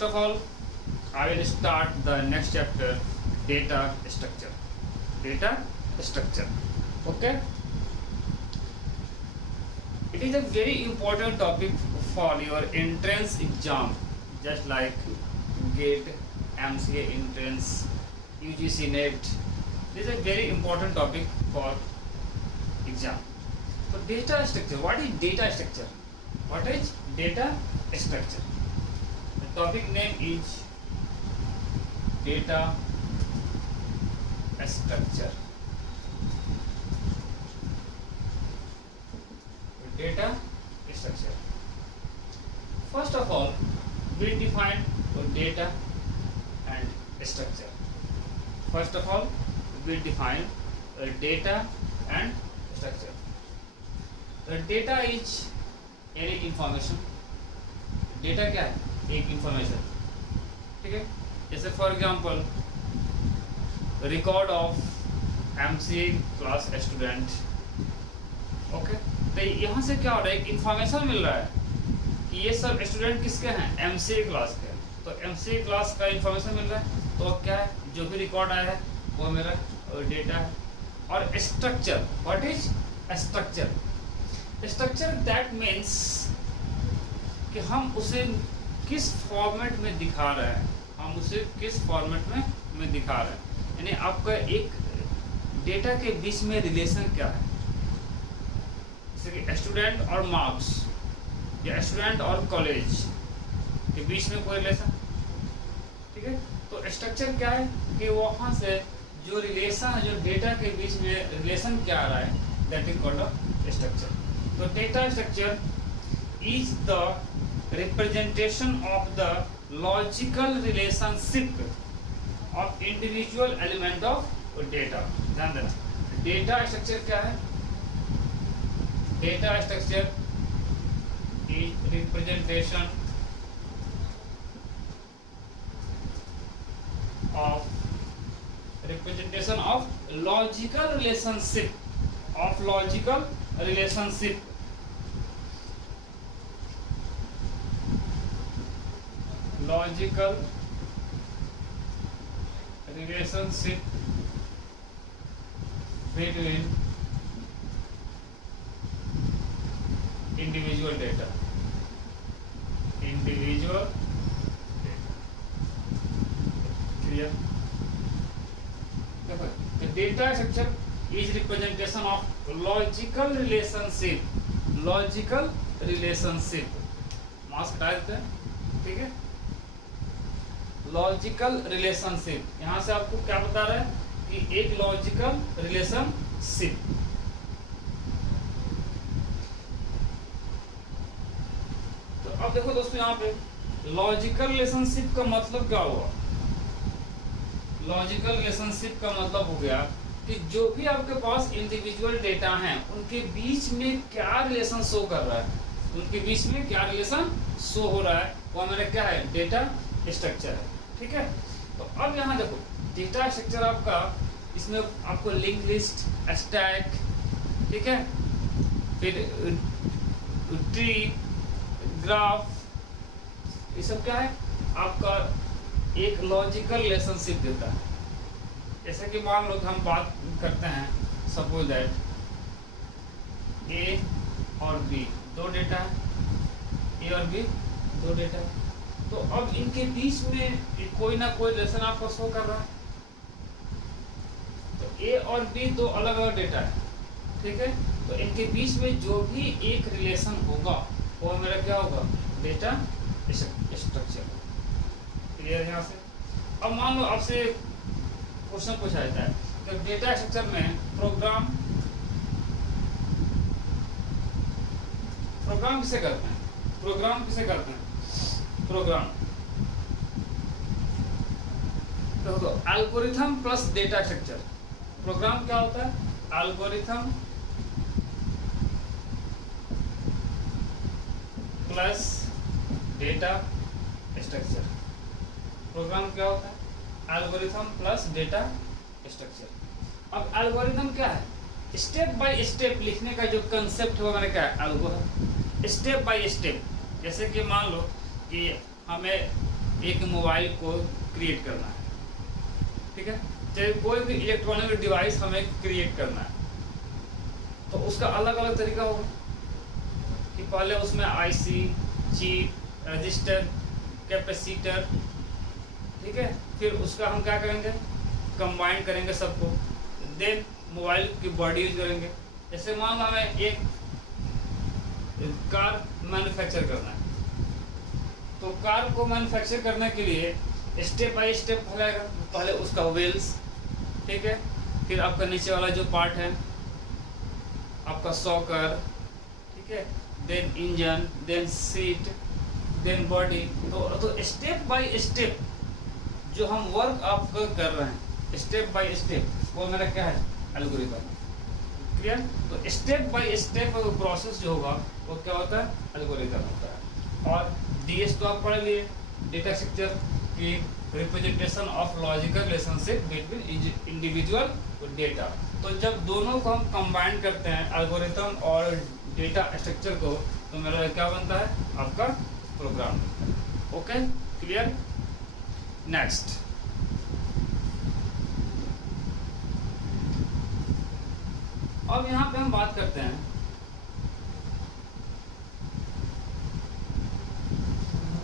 First of all, I will start the next chapter, data structure. Data structure. Okay. It is a very important topic for your entrance exam, just like GATE, MCA entrance, UGC NET. This is a very important topic for exam. So data structure. What is data structure? What is data structure? The topic name is data structure. Data structure. First of all, we define data and structure. First of all, we define data and structure. The data is any information. Data क्या है? एक information. ठीक है. जैसे for example record of MCA class student. Okay. तो यहाँ से क्या हो रहा है? एक इंफॉर्मेशन मिल रहा है कि ये सब स्टूडेंट किसके हैं? एमसीए क्लास के. तो एमसीए क्लास का इंफॉर्मेशन मिल रहा है. तो क्या है? जो भी रिकॉर्ड आया है वो मेरा डेटा है. और structure. What is structure? Structure that means कि हम उसे किस फॉर्मेट में दिखा रहे हैं. हम उसे किस फॉर्मेट में दिखा रहे हैं. यानी आपका एक डेटा के बीच में रिलेशन क्या है. जैसे कि स्टूडेंट और मार्क्स या स्टूडेंट और कॉलेज के बीच में कोई रिलेशन. ठीक है. तो स्ट्रक्चर क्या है कि वहाँ से जो रिलेशन है, जो डेटा के बीच में रिलेशन क्या आ रहा है, that is called a structure. तो data structure is the representation of the logical relationship of individual element of data. ध्यान देना. डेटा स्ट्रक्चर क्या है? Data structure is representation of logical relationship logical relationship between individual data. Clear? The data structure is representation of logical relationship. Mask हटा देते हैं. ठीक है. Logical relationship. यहां से आपको क्या बता रहा है कि एक लॉजिकल रिलेशनशिप. तो अब देखो दोस्तों, यहां पे लॉजिकल रिलेशनशिप का मतलब क्या हुआ? लॉजिकल रिलेशनशिप का मतलब हो गया कि जो भी आपके पास इंडिविजुअल डेटा हैं उनके बीच में क्या रिलेशन शो कर रहा है. उनके बीच में क्या रिलेशन शो हो रहा है, वो हमारा क्या है? डेटा स्ट्रक्चर है. ठीक है. तो अब यहाँ देखो, डेटा स्ट्रक्चर आपका, इसमें आपको लिंक लिस्ट, स्टैक, ठीक है, फिर ट्री, ग्राफ, ये सब क्या है? आपका एक लॉजिकल रिलेशनशिप देता है. जैसे कि मान लो कि हम बात करते हैं, सपोज दैट ए और बी दो डेटा है. ए और बी दो डेटा है. तो अब इनके बीच में कोई ना कोई रिलेशन आपको शो कर रहा है. तो ए और बी दो अलग अलग डेटा है. ठीक है. तो इनके बीच में जो भी एक रिलेशन होगा वो मेरा क्या होगा? Data structure. क्लियर है यहाँ से? अब मान लो आपसे क्वेश्चन पूछा जाता है कि डेटा स्ट्रक्चर में प्रोग्राम किसे करते हैं? प्रोग्राम तो algorithm plus data structure. Program क्या होता है? Algorithm plus data structure. Program क्या होता है? Algorithm plus data structure. अब एल्गोरिथम क्या है? स्टेप बाय स्टेप लिखने का जो कंसेप्ट है वो मैंने क्या है? एल्गो है. Step by step. जैसे कि मान लो कि हमें एक मोबाइल को क्रिएट करना है, ठीक है, चाहे कोई भी इलेक्ट्रॉनिक डिवाइस हमें क्रिएट करना है, तो उसका अलग अलग तरीका होगा कि पहले उसमें आईसी, चिप, रजिस्टर, कैपेसिटर, ठीक है, फिर उसका हम क्या करेंगे, कंबाइन करेंगे सबको, देन मोबाइल की बॉडी यूज करेंगे। जैसे मान लो हमें एक कार मैन्युफैक्चर करना है, तो कार को मैन्युफैक्चर करने के लिए स्टेप बाय स्टेप पहले उसका व्हील्स, ठीक है, फिर आपका नीचे वाला जो पार्ट है आपका शॉकर, ठीक है, then engine, then seat, then body. तो स्टेप बाय स्टेप जो हम वर्क आप कर रहे हैं, स्टेप बाय स्टेप, वो मेरा क्या है, एल्गोरिथम। क्लियर? तो स्टेप बाय स्टेप प्रोसेस जो होगा वो क्या होता है, एल्गोरिथम होता है। और डीएस तो आप पढ़ लिए, डेटा स्ट्रक्चर की representation of logical relationship between individual data. तो जब दोनों को हम कंबाइन करते हैं, एल्गोरिथम और डेटा स्ट्रक्चर को, तो मेरा क्या बनता है, आपका प्रोग्राम बनता है। Okay, clear? नेक्स्ट, अब यहाँ पे हम बात करते हैं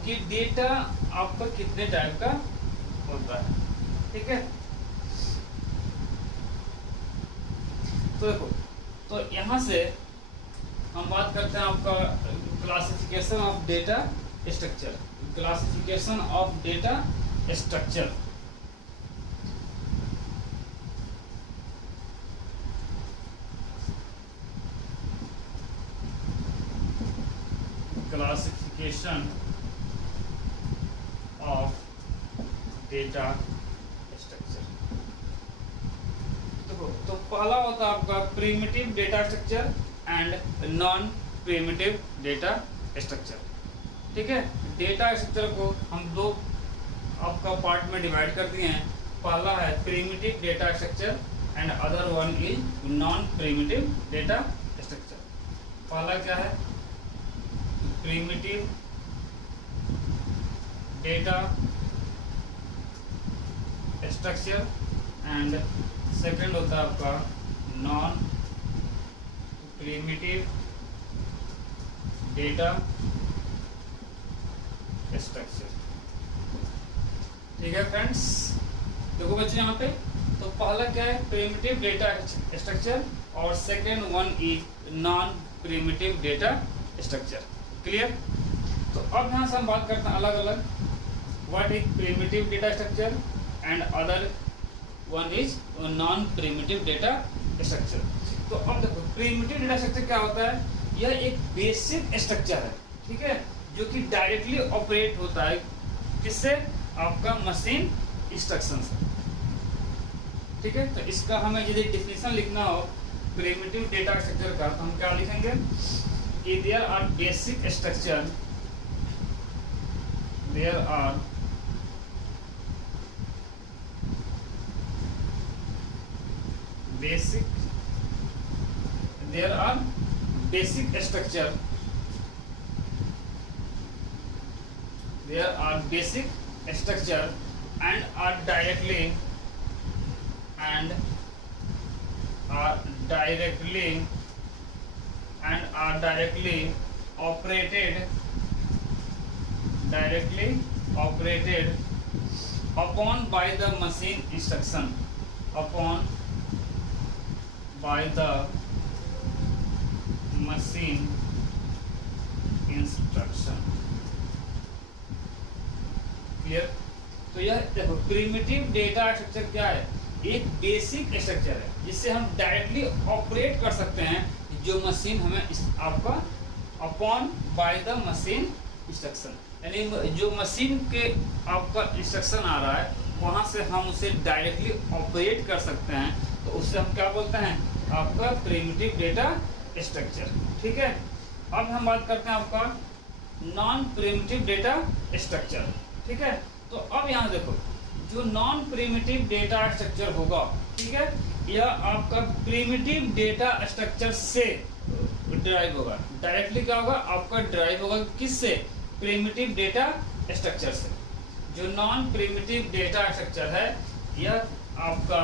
कि डेटा आपका कितने टाइप का होता है, ठीक है। तो देखो, तो यहाँ से हम बात करते हैं आपका classification of data structure, classification of data structure. Classification of data structure. तो पहला होता है आपका primitive data structure and non primitive data structure, ठीक है। डेटा स्ट्रक्चर को हम दो आपका पार्ट में डिवाइड कर दिए हैं। पहला है primitive data structure and other one is non primitive data structure. पहला क्या है, primitive data structure and second होता है आपका नॉन प्रिमिटिव डेटा स्ट्रक्चर, ठीक है फ्रेंड्स। देखो बच्चों यहाँ पे, तो पहला क्या है, प्रिमिटिव डेटा स्ट्रक्चर और second one is non primitive data structure. Clear? तो अब यहाँ से हम बात करते हैं अलग अलग, what is primitive data structure and other one is non primitive data structure. तो अब देखो, प्रिमिटिव डेटा स्ट्रक्चर क्या होता है, यह एक बेसिक स्ट्रक्चर है, ठीक है, जो कि डायरेक्टली ऑपरेट होता है किससे, आपका मशीन इंस्ट्रक्शन से, ठीक है। तो इसका हमें यदि डिफिनेशन लिखना हो प्रिमिटिव डेटा स्ट्रक्चर का, तो हम क्या लिखेंगे कि there are basic structure, there are basic structure, there are basic structure and are directly operated upon by the machine instruction, upon by the machine instruction। Clear? तो यह देखो, प्रिमिटिव डेटा स्ट्रक्चर क्या है, एक बेसिक स्ट्रक्चर है जिससे हम directly operate कर सकते हैं, जो मशीन हमें आपका upon bye the machine instruction, यानी जो मशीन के आपका इंस्ट्रक्शन आ रहा है वहां से हम उसे डायरेक्टली ऑपरेट कर सकते हैं, तो उससे हम क्या बोलते हैं, आपका प्रिमिटिव डेटा स्ट्रक्चर, ठीक है। अब हम बात करते हैं आपका नॉन प्रिमिटिव डेटा स्ट्रक्चर, ठीक है। तो अब यहाँ देखो, जो नॉन प्रिमिटिव डेटा स्ट्रक्चर होगा, ठीक है, यह आपका प्रिमिटिव डेटा स्ट्रक्चर से ड्राइव होगा। डायरेक्टली क्या होगा, आपका ड्राइव होगा किससे, प्रिमिटिव डेटा स्ट्रक्चर से। जो नॉन प्रिमिटिव डेटा स्ट्रक्चर है यह आपका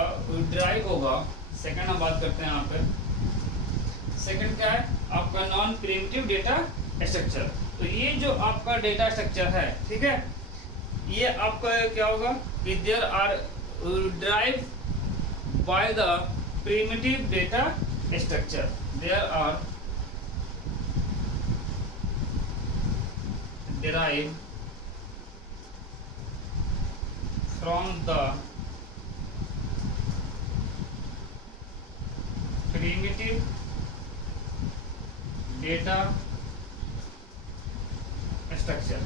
ड्राइव होगा। सेकंड हम बात करते हैं यहाँ पे। सेकंड क्या है आपका नॉन प्रिमिटिव डेटा स्ट्रक्चर। तो ये जो आपका डेटा स्ट्रक्चर है, ठीक है, ये आपका क्या होगा कि there are derived by the primitive data structure. There are derived from the primitive data structure.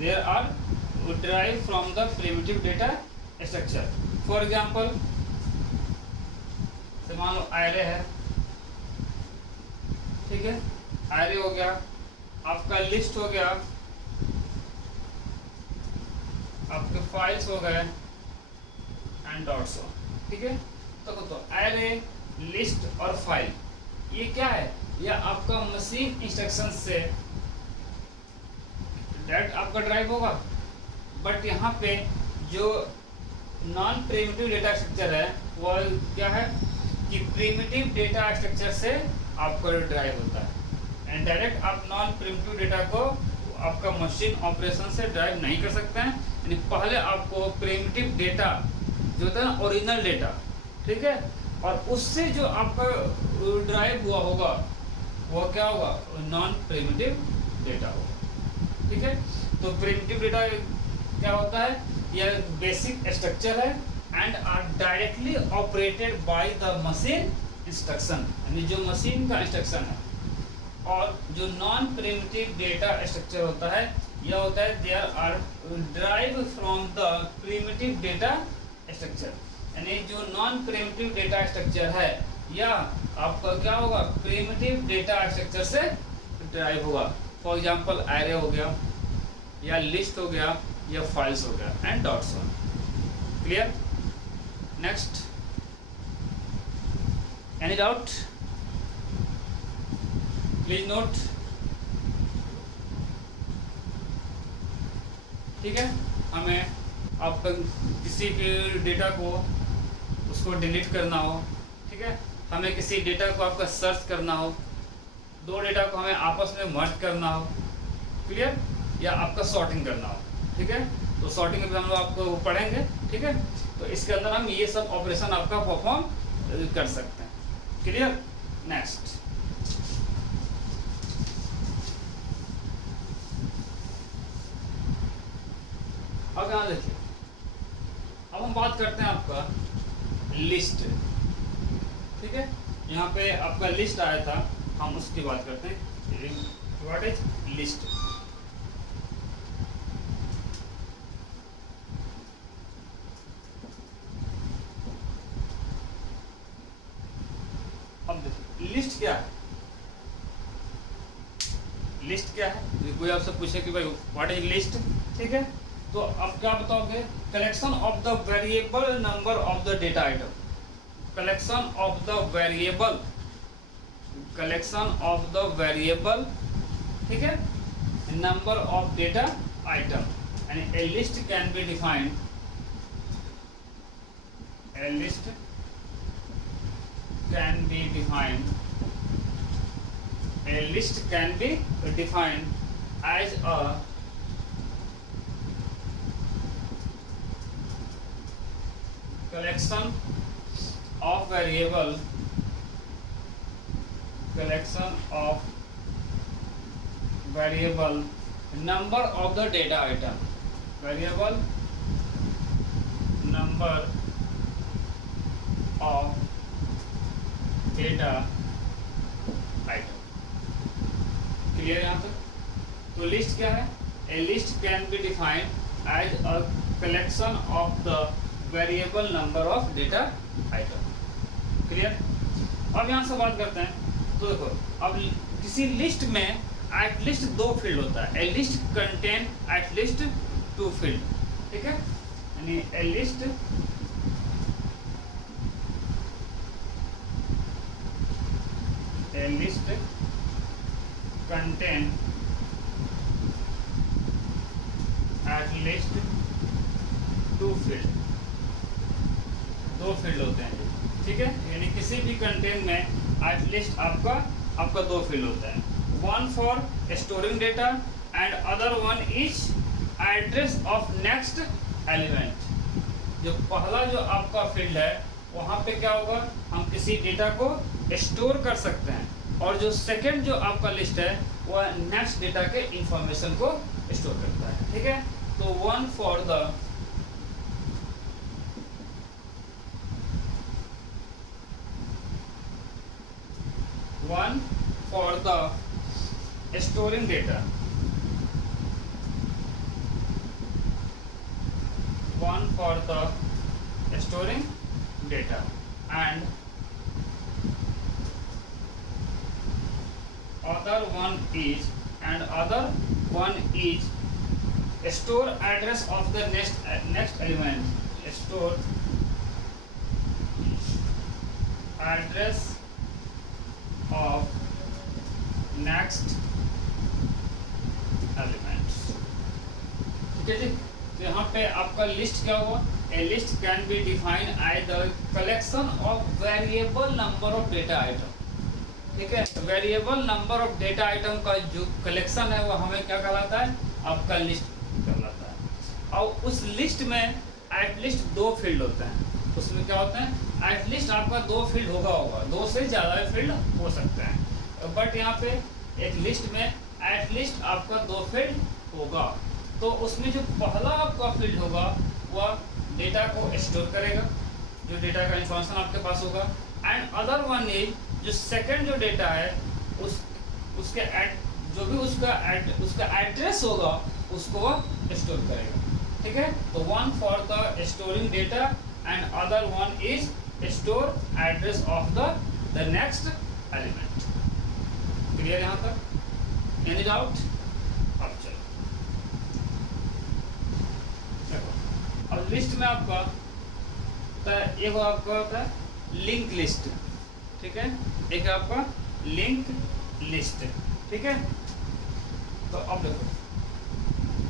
There are derived from the primitive data structure. For example, मान लो array है, ठीक है, array हो गया, आपका लिस्ट हो गया, आपके फाइल्स हो गए एंड डॉट्स हो, ठीक है। तो array, लिस्ट और फाइल ये क्या है, यह आपका मशीन इंस्ट्रक्शन से डायरेक्ट आपका ड्राइव होगा। बट यहाँ पे जो नॉन प्रिमिटिव डेटा स्ट्रक्चर है वो क्या है कि प्रिमिटिव डेटा स्ट्रक्चर से आपका ड्राइव होता है। एंड डायरेक्ट आप नॉन प्रिमिटिव डेटा को आपका मशीन ऑपरेशन से ड्राइव नहीं कर सकते हैं। यानी पहले आपको प्रिमिटिव डेटा जो होता है ना, ओरिजिनल डेटा, ठीक है, और उससे जो आपका ड्राइव हुआ होगा वो क्या होगा, नॉन प्रिमिटिव डेटा होगा, ठीक है। तो प्रिमिटिव डेटा क्या होता है, यह बेसिक स्ट्रक्चर है and are directly operated by the machine instruction, यानी जो मशीन का इंस्ट्रक्शन है। और जो नॉन प्रिमिटिव डेटा स्ट्रक्चर होता है यह होता है there are derived from the primitive data structure, यानी जो नॉन प्रिमिटिव डेटा स्ट्रक्चर है या आपका क्या होगा, प्रिमिटिव डेटा स्ट्रक्चर से ड्राइव होगा। फॉर एग्जांपल एरे हो गया या लिस्ट हो गया या फाइल्स हो गया एंड डॉट्स हो। Clear? Next, any doubt? Please note. ठीक है, हमें आपका किसी भी डेटा को उसको डिलीट करना हो, ठीक है, हमें किसी डेटा को आपका सर्च करना हो, दो डेटा को हमें आपस में मर्ज करना हो, क्लियर, या आपका सॉर्टिंग करना हो, ठीक है। तो सॉर्टिंग में हम लोग आपको पढ़ेंगे, ठीक है। तो इसके अंदर हम ये सब ऑपरेशन आपका परफॉर्म कर सकते हैं। क्लियर? नेक्स्ट, अब यहाँ देखिए, अब हम बात करते हैं आपका लिस्ट, ठीक है। यहाँ पे आपका लिस्ट आया था, हम उसकी बात करते हैं। What is list? अब देखिए लिस्ट क्या है, लिस्ट क्या है, कोई आपसे पूछे कि भाई व्हाट इज लिस्ट, ठीक है, तो अब क्या बताओगे, collection of the variable number of the data item, collection of the variable, collection of the variable, ठीक है, number of data item, and A list can be defined, A list can be defined, a list can be defined as a collection of variable, collection of variable number of the data item, variable number of data item। Clear यहाँ तक? तो list क्या है, a list can be defined as a collection of the variable number of data item. Clear? अब यहाँ से बात करते हैं, तो देखो अब किसी लिस्ट में एटलीस्ट दो फील्ड होता है, a list contain at least two field, ठीक है, यानी a list contain list two field, दो फील्ड होते हैं, ठीक है। यानी किसी भी कंटेंट में एट लिस्ट आपका दो फील्ड होता है, one for storing data and other one is address of next element. जो पहला जो आपका फील्ड है वहाँ पे क्या होगा, हम किसी डेटा को स्टोर कर सकते हैं, और जो सेकंड जो आपका लिस्ट है वह नेक्स्ट डेटा के इंफॉर्मेशन को स्टोर करता है, ठीक है। तो one for the storing data, one for the storing data and other one is store address of the next element, store address of next elements, ठीक है जी। तो यहाँ पे आपका लिस्ट क्या हुआ, a list can be defined as the collection of variable number of data item, ठीक है। Variable number of data item का जो कलेक्शन है वो हमें क्या कहलाता है, आपका लिस्ट कहलाता है। और उस लिस्ट में एटलीस्ट दो फील्ड होते हैं, उसमें क्या होता है, एटलीस्ट आपका दो फील्ड होगा, दो से ज़्यादा फील्ड हो सकते हैं, बट यहाँ पे एक लिस्ट में एटलीस्ट आपका दो फील्ड होगा। तो उसमें जो पहला आपका फील्ड होगा वह डेटा को स्टोर करेगा, जो डेटा का इंफॉर्मेशन आपके पास होगा, एंड अदर वन इज जो सेकंड जो डेटा है उसके जो भी उसका एड्रेस होगा उसको वह स्टोर करेगा, ठीक है। तो one for the storing data and other one is store address of the next element. Clear यहाँ तक, एनी डाउट? अब चलो देखो, अब लिस्ट में आपका एक आपका होता है लिंक लिस्ट, ठीक है, एक आपका लिंक लिस्ट, ठीक है। तो अब देखो,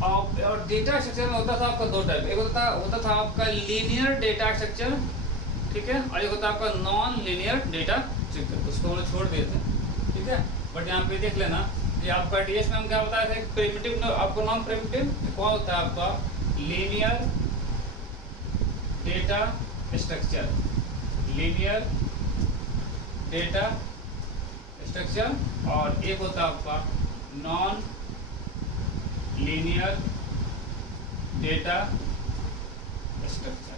और डेटा स्ट्रक्चर में होता था आपका दो टाइप, एक होता था आपका लीनियर डेटा स्ट्रक्चर, ठीक है, और एक होता है आपका नॉन लीनियर डेटा स्ट्रक्चर, उसको हम छोड़ दिए थे, ठीक है। बट यहाँ पे देख लेना कि आपका डीएस में हम क्या बताए थे, प्रिमिटिव आपको नॉन प्रिमिटिव कौन होता है, आपका linear data structure, linear data structure, और एक होता है आपका non linear data structure.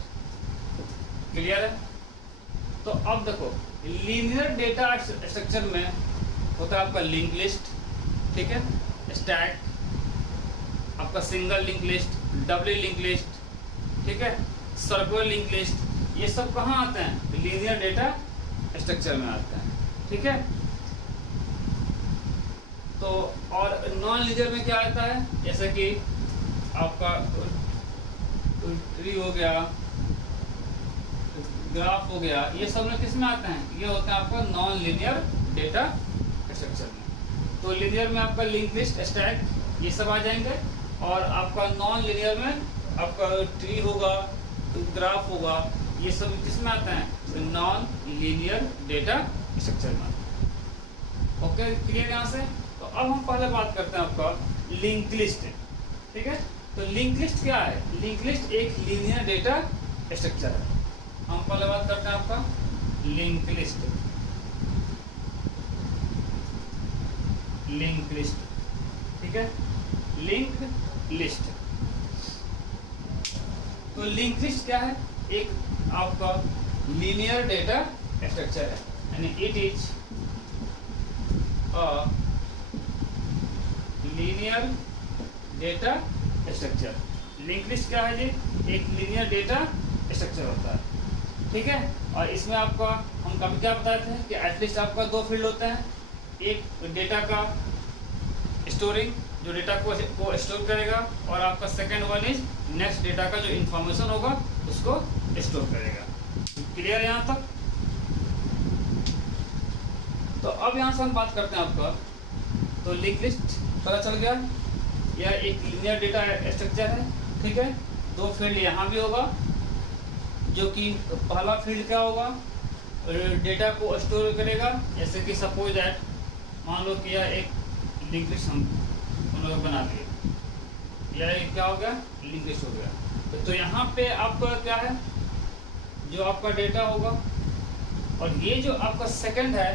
Clear है? तो अब देखो, लीनियर डेटा स्ट्रक्चर में होता है आपका लिंक लिस्ट, ठीक है, स्टैक, आपका single link list, double link list, ठीक है, सर्कुलर लिंक लिस्ट, ये सब कहाँ आते हैं, लीनियर डेटा स्ट्रक्चर में आते हैं, ठीक है। तो और नॉन लीनियर में क्या आता है, जैसे कि आपका ट्री हो गया, ग्राफ हो गया, ये सब में किस में आते हैं, ये होते हैं आपका नॉन लीनियर डेटा स्ट्रक्चर में। तो लीनियर में आपका लिंक लिस्ट, स्टैक, ये सब आ जाएंगे, और आपका नॉन लीनियर में आपका ट्री होगा, ग्राफ होगा, ये सब किस में आता है, नॉन लीनियर डेटा स्ट्रक्चर में। ओके, क्लियर यहाँ से? तो अब हम पहले बात करते हैं आपका लिंक लिस्ट, ठीक है। तो लिंक लिस्ट क्या है, लिंक लिस्ट एक लीनियर डेटा स्ट्रक्चर है। हम पहले बात करते हैं आपका लिंक लिस्ट, लिंक लिस्ट, ठीक है, लिंक लिस्ट। तो लिंक लिस्ट क्या है, एक आपका लीनियर डेटा स्ट्रक्चर है, यानी it is a linear data structure. Link list क्या है जी, एक लीनियर डेटा स्ट्रक्चर होता है, ठीक है। और इसमें आपका हम कभी क्या बताए थे कि एटलीस्ट आपका दो फील्ड होते हैं, एक डेटा का स्टोरिंग, जो डेटा को स्टोर करेगा, और आपका second one is next data का जो इंफॉर्मेशन होगा उसको स्टोर करेगा। क्लियर यहाँ तक? तो अब यहाँ से हम बात करते हैं आपका, तो लिंक लिस्ट पता चल गया, यह एक लीनियर डेटा स्ट्रक्चर है ठीक है। दो फील्ड यहाँ भी होगा, जो कि पहला फील्ड क्या होगा, डेटा को स्टोर करेगा। जैसे कि सपोज दैट मान लो कि यह एक लिंक लिस्ट हम लोग बना दिए, यह एक क्या हो गया, लिंक लिस्ट हो गया। तो यहाँ पे आपका क्या है, जो आपका डेटा होगा, और ये जो आपका सेकंड है,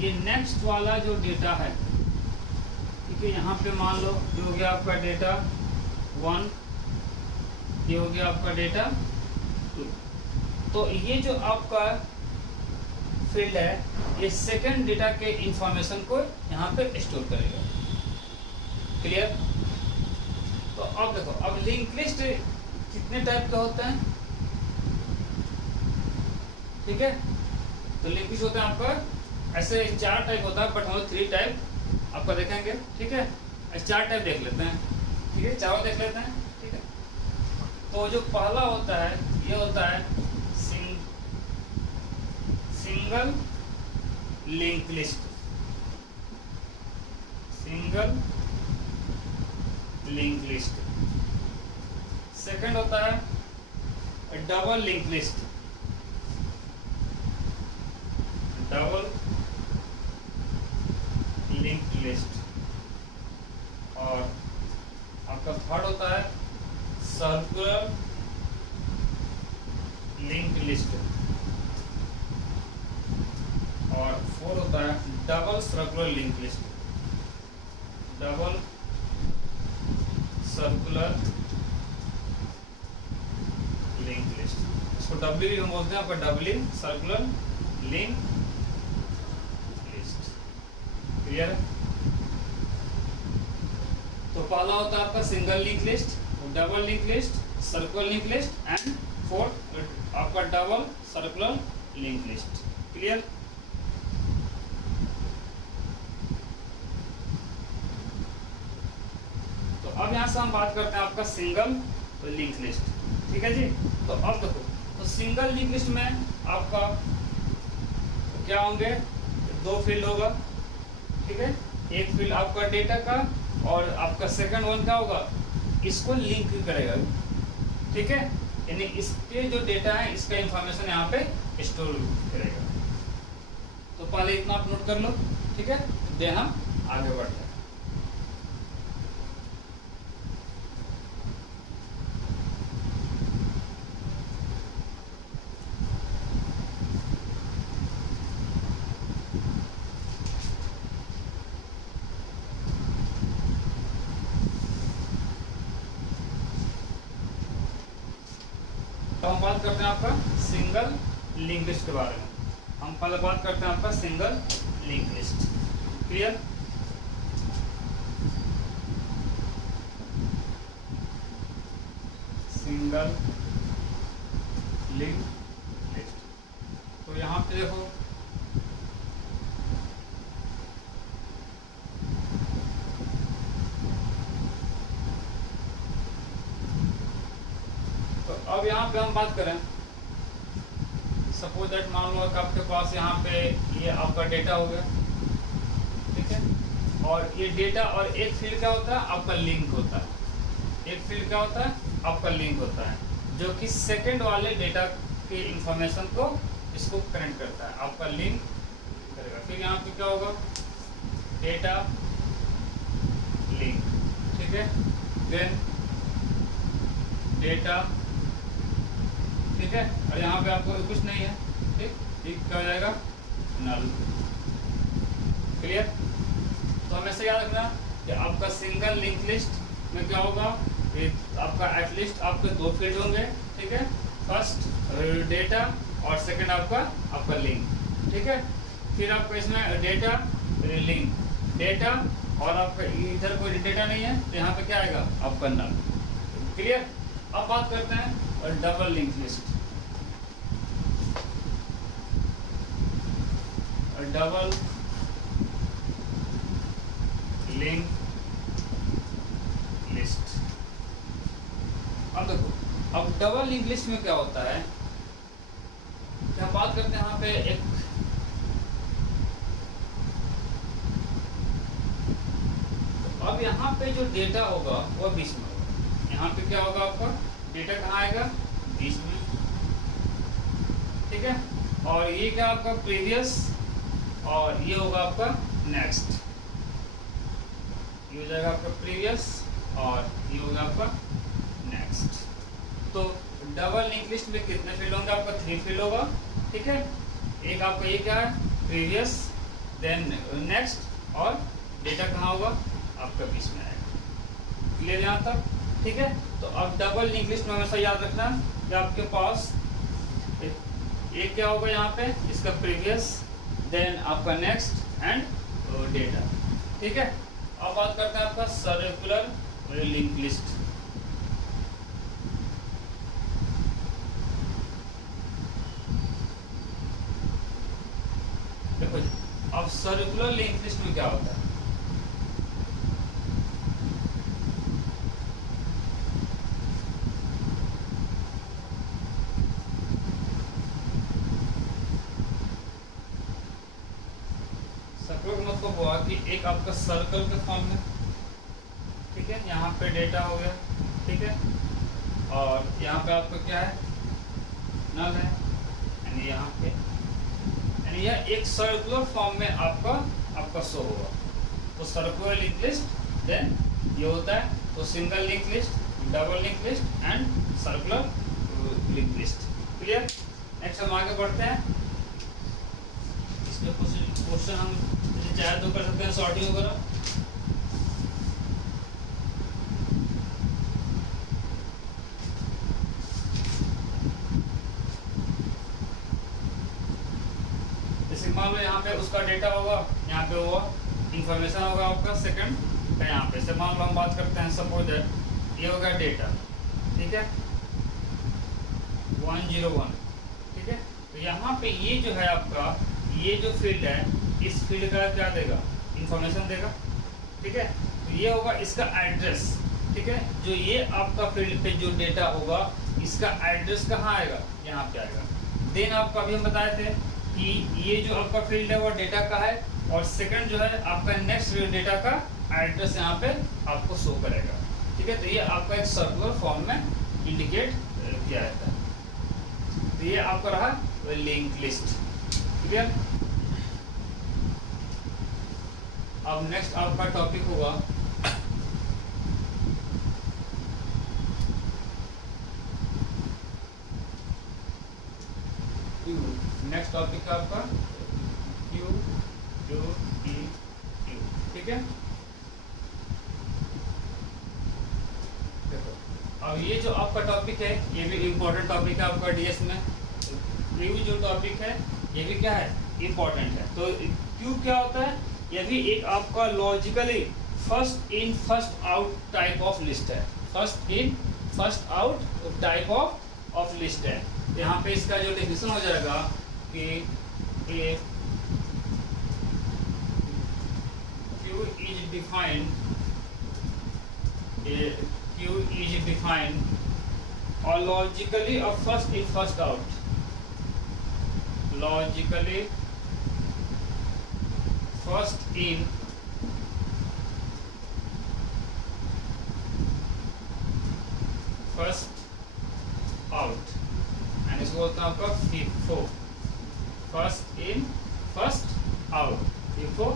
ये नेक्स्ट वाला जो डेटा है, ठीक है। यहाँ पे मान लो ये हो गया आपका डेटा 1, ये हो गया आपका डेटा 2। तो ये जो आपका फील्ड है, ये सेकंड डेटा के इंफॉर्मेशन को यहाँ पे स्टोर करेगा। क्लियर? तो अब देखो, अब लिंक लिस्ट कितने टाइप का होता है, ठीक है। तो लिंक लिस्ट होता है आपका ऐसे 4 टाइप होता है, बट हम 3 टाइप आपका देखेंगे, ठीक है। 4 टाइप देख लेते हैं, ठीक है, चारों देख लेते हैं, ठीक है। तो जो पहला होता है, ये होता है single link list, single link list. Second होता है double link list, double link list. और आपका थर्ड होता है सर्कुलर लिंक लिस्ट। और फोर्थ होता है double circular link list, double circular link list. इसको डब्ल्यू भी हम बोलते हैं, आपका doubling circular link list. Clear है? तो पहला होता है आपका single link list, double link list, circular link list, and fourth आपका double circular link list. Clear? अब यहाँ से हम बात करते हैं आपका सिंगल लिंक लिस्ट, ठीक है जी। तो अब देखो, तो सिंगल लिंक लिस्ट में आपका क्या होंगे, 2 फील्ड होगा, ठीक है। एक फील्ड आपका डेटा का, और आपका सेकंड वन क्या होगा, इसको लिंक करेगा, ठीक है। यानी इसके जो डेटा है, इसका इंफॉर्मेशन यहाँ पे स्टोर करेगा। तो पहले इतना आप नोट कर लो, ठीक है, देन हम आगे बढ़ते हैं। तो हम बात करते हैं आपका सिंगल लिंक लिस्ट के बारे में। हम पहले बात करते हैं आपका single link list. Clear? Single link list. तो यहाँ पे देखो, अब यहाँ पे हम बात करें, सपोज दैट मान लो कि आपके पास यहाँ पे ये आपका डेटा हो गया, ठीक है। और ये डेटा, और एक फील्ड क्या होता है, आपका लिंक होता है। एक फील्ड क्या होता है, आपका लिंक होता है, जो कि सेकंड वाले डेटा के इंफॉर्मेशन को इसको कनेक्ट करता है, आपका लिंक करेगा। फिर यहाँ पे क्या होगा, डेटा लिंक, ठीक है। देन डेटा, ठीक है। और यहाँ पे आपको कुछ नहीं है, ठीक क्या हो जाएगा, नल। क्लियर? तो हमेशा याद रखना कि आपका सिंगल लिंक लिस्ट में क्या होगा, आपका एटलीस्ट आपके 2 फील्ड होंगे, ठीक है। फर्स्ट डेटा, और सेकंड आपका लिंक, ठीक है। फिर आपका इसमें डेटा लिंक, डेटा, और आपका इधर कोई डेटा नहीं है, तो यहाँ पे क्या आएगा, आपका नल। क्लियर? अब बात करते हैं double link list. Double link list. अब देखो, अब डबल लिंक लिस्ट में क्या होता है, क्या बात करते हैं यहाँ पे एक, अब यहाँ पे जो डेटा होगा वो बीच में होगा, यहाँ पे क्या होगा आपका डेटा कहाँ आएगा, बीच में, ठीक है। और ये क्या आपका प्रीवियस, और ये होगा आपका नेक्स्ट, ये हो जाएगा आपका प्रीवियस और ये होगा आपका नेक्स्ट। तो डबल लिंक लिस्ट में कितने फील्ड होंगे आपका, 3 फील्ड होगा, ठीक है। एक आपका ये क्या है प्रीवियस, देन नेक्स्ट, और डेटा कहाँ होगा आपका बीच में आएगा। क्लियर यहाँ तक, ठीक है। तो अब डबल लिंक लिस्ट में हमेशा याद रखना कि आपके पास एक क्या होगा यहाँ पे, इसका प्रीवियस, देन आपका नेक्स्ट एंड डेटा, ठीक है। अब बात करते हैं आपका सर्कुलर लिंक लिस्ट। देखो अब सर्कुलर लिंक लिस्ट में क्या होता है, सर्कुलर मतलब हुआ कि एक आपका सर्कल के फॉर्म में, ठीक है, यहाँ पे डेटा हो गया, ठीक है, और यहाँ पे आपका क्या है नल है, यानी यहाँ पे, यानी यह एक सर्कुलर फॉर्म में आपका शो होगा। तो सर्कुलर लिंक लिस्ट देन ये होता है, तो single link list, double link list and circular link list. Clear. Next हम आगे बढ़ते हैं। इसमें कुछ क्वेश्चन हम चाहे तो कर सकते हैं सॉर्टिंग वगैरह। जैसे मान लो यहाँ पे उसका डेटा होगा, यहाँ पे होगा इंफॉर्मेशन होगा आपका सेकंड का, यहाँ पे से मान लो हम बात करते हैं, सपोज दैट ये होगा डेटा, ठीक है 101, ठीक है। तो यहाँ पे ये जो है आपका ये जो फील्ड है, इस फील्ड का क्या देगा, इंफॉर्मेशन देगा, ठीक है। तो ये होगा इसका एड्रेस, ठीक है। जो ये आपका फील्ड पे जो डेटा होगा, इसका एड्रेस कहाँ आएगा, यहाँ पे आएगा। देन आपको अभी हम बताए थे कि ये जो आपका फील्ड है वो डेटा का है, और सेकंड जो है आपका नेक्स्ट डेटा का एड्रेस यहाँ पे आपको शो करेगा, ठीक है। तो ये आपका एक सर्कुलर फॉर्म में इंडिकेट किया जाता है। तो ये आपका रहा लिंक लिस्ट। क्लियर। अब नेक्स्ट आपका टॉपिक होगा क्यू। नेक्स्ट टॉपिक है आपका क्यू, क्यू ई क्यू, ठीक है। देखो अब ये जो आपका टॉपिक है ये भी इम्पोर्टेंट टॉपिक है आपका डीएस में। क्यू जो टॉपिक है ये भी क्या है, इम्पोर्टेंट है। तो क्यू क्या होता है, ये भी एक आपका logically first in first out type of list है। First in first out type of list है। यहाँ पे इसका जो डेफिनेशन हो जाएगा कि a queue is defined, queue is defined और लॉजिकली और first in first out, logically first in first out, and इसको बोलते हैं आपका FIFO, first in first out, FIFO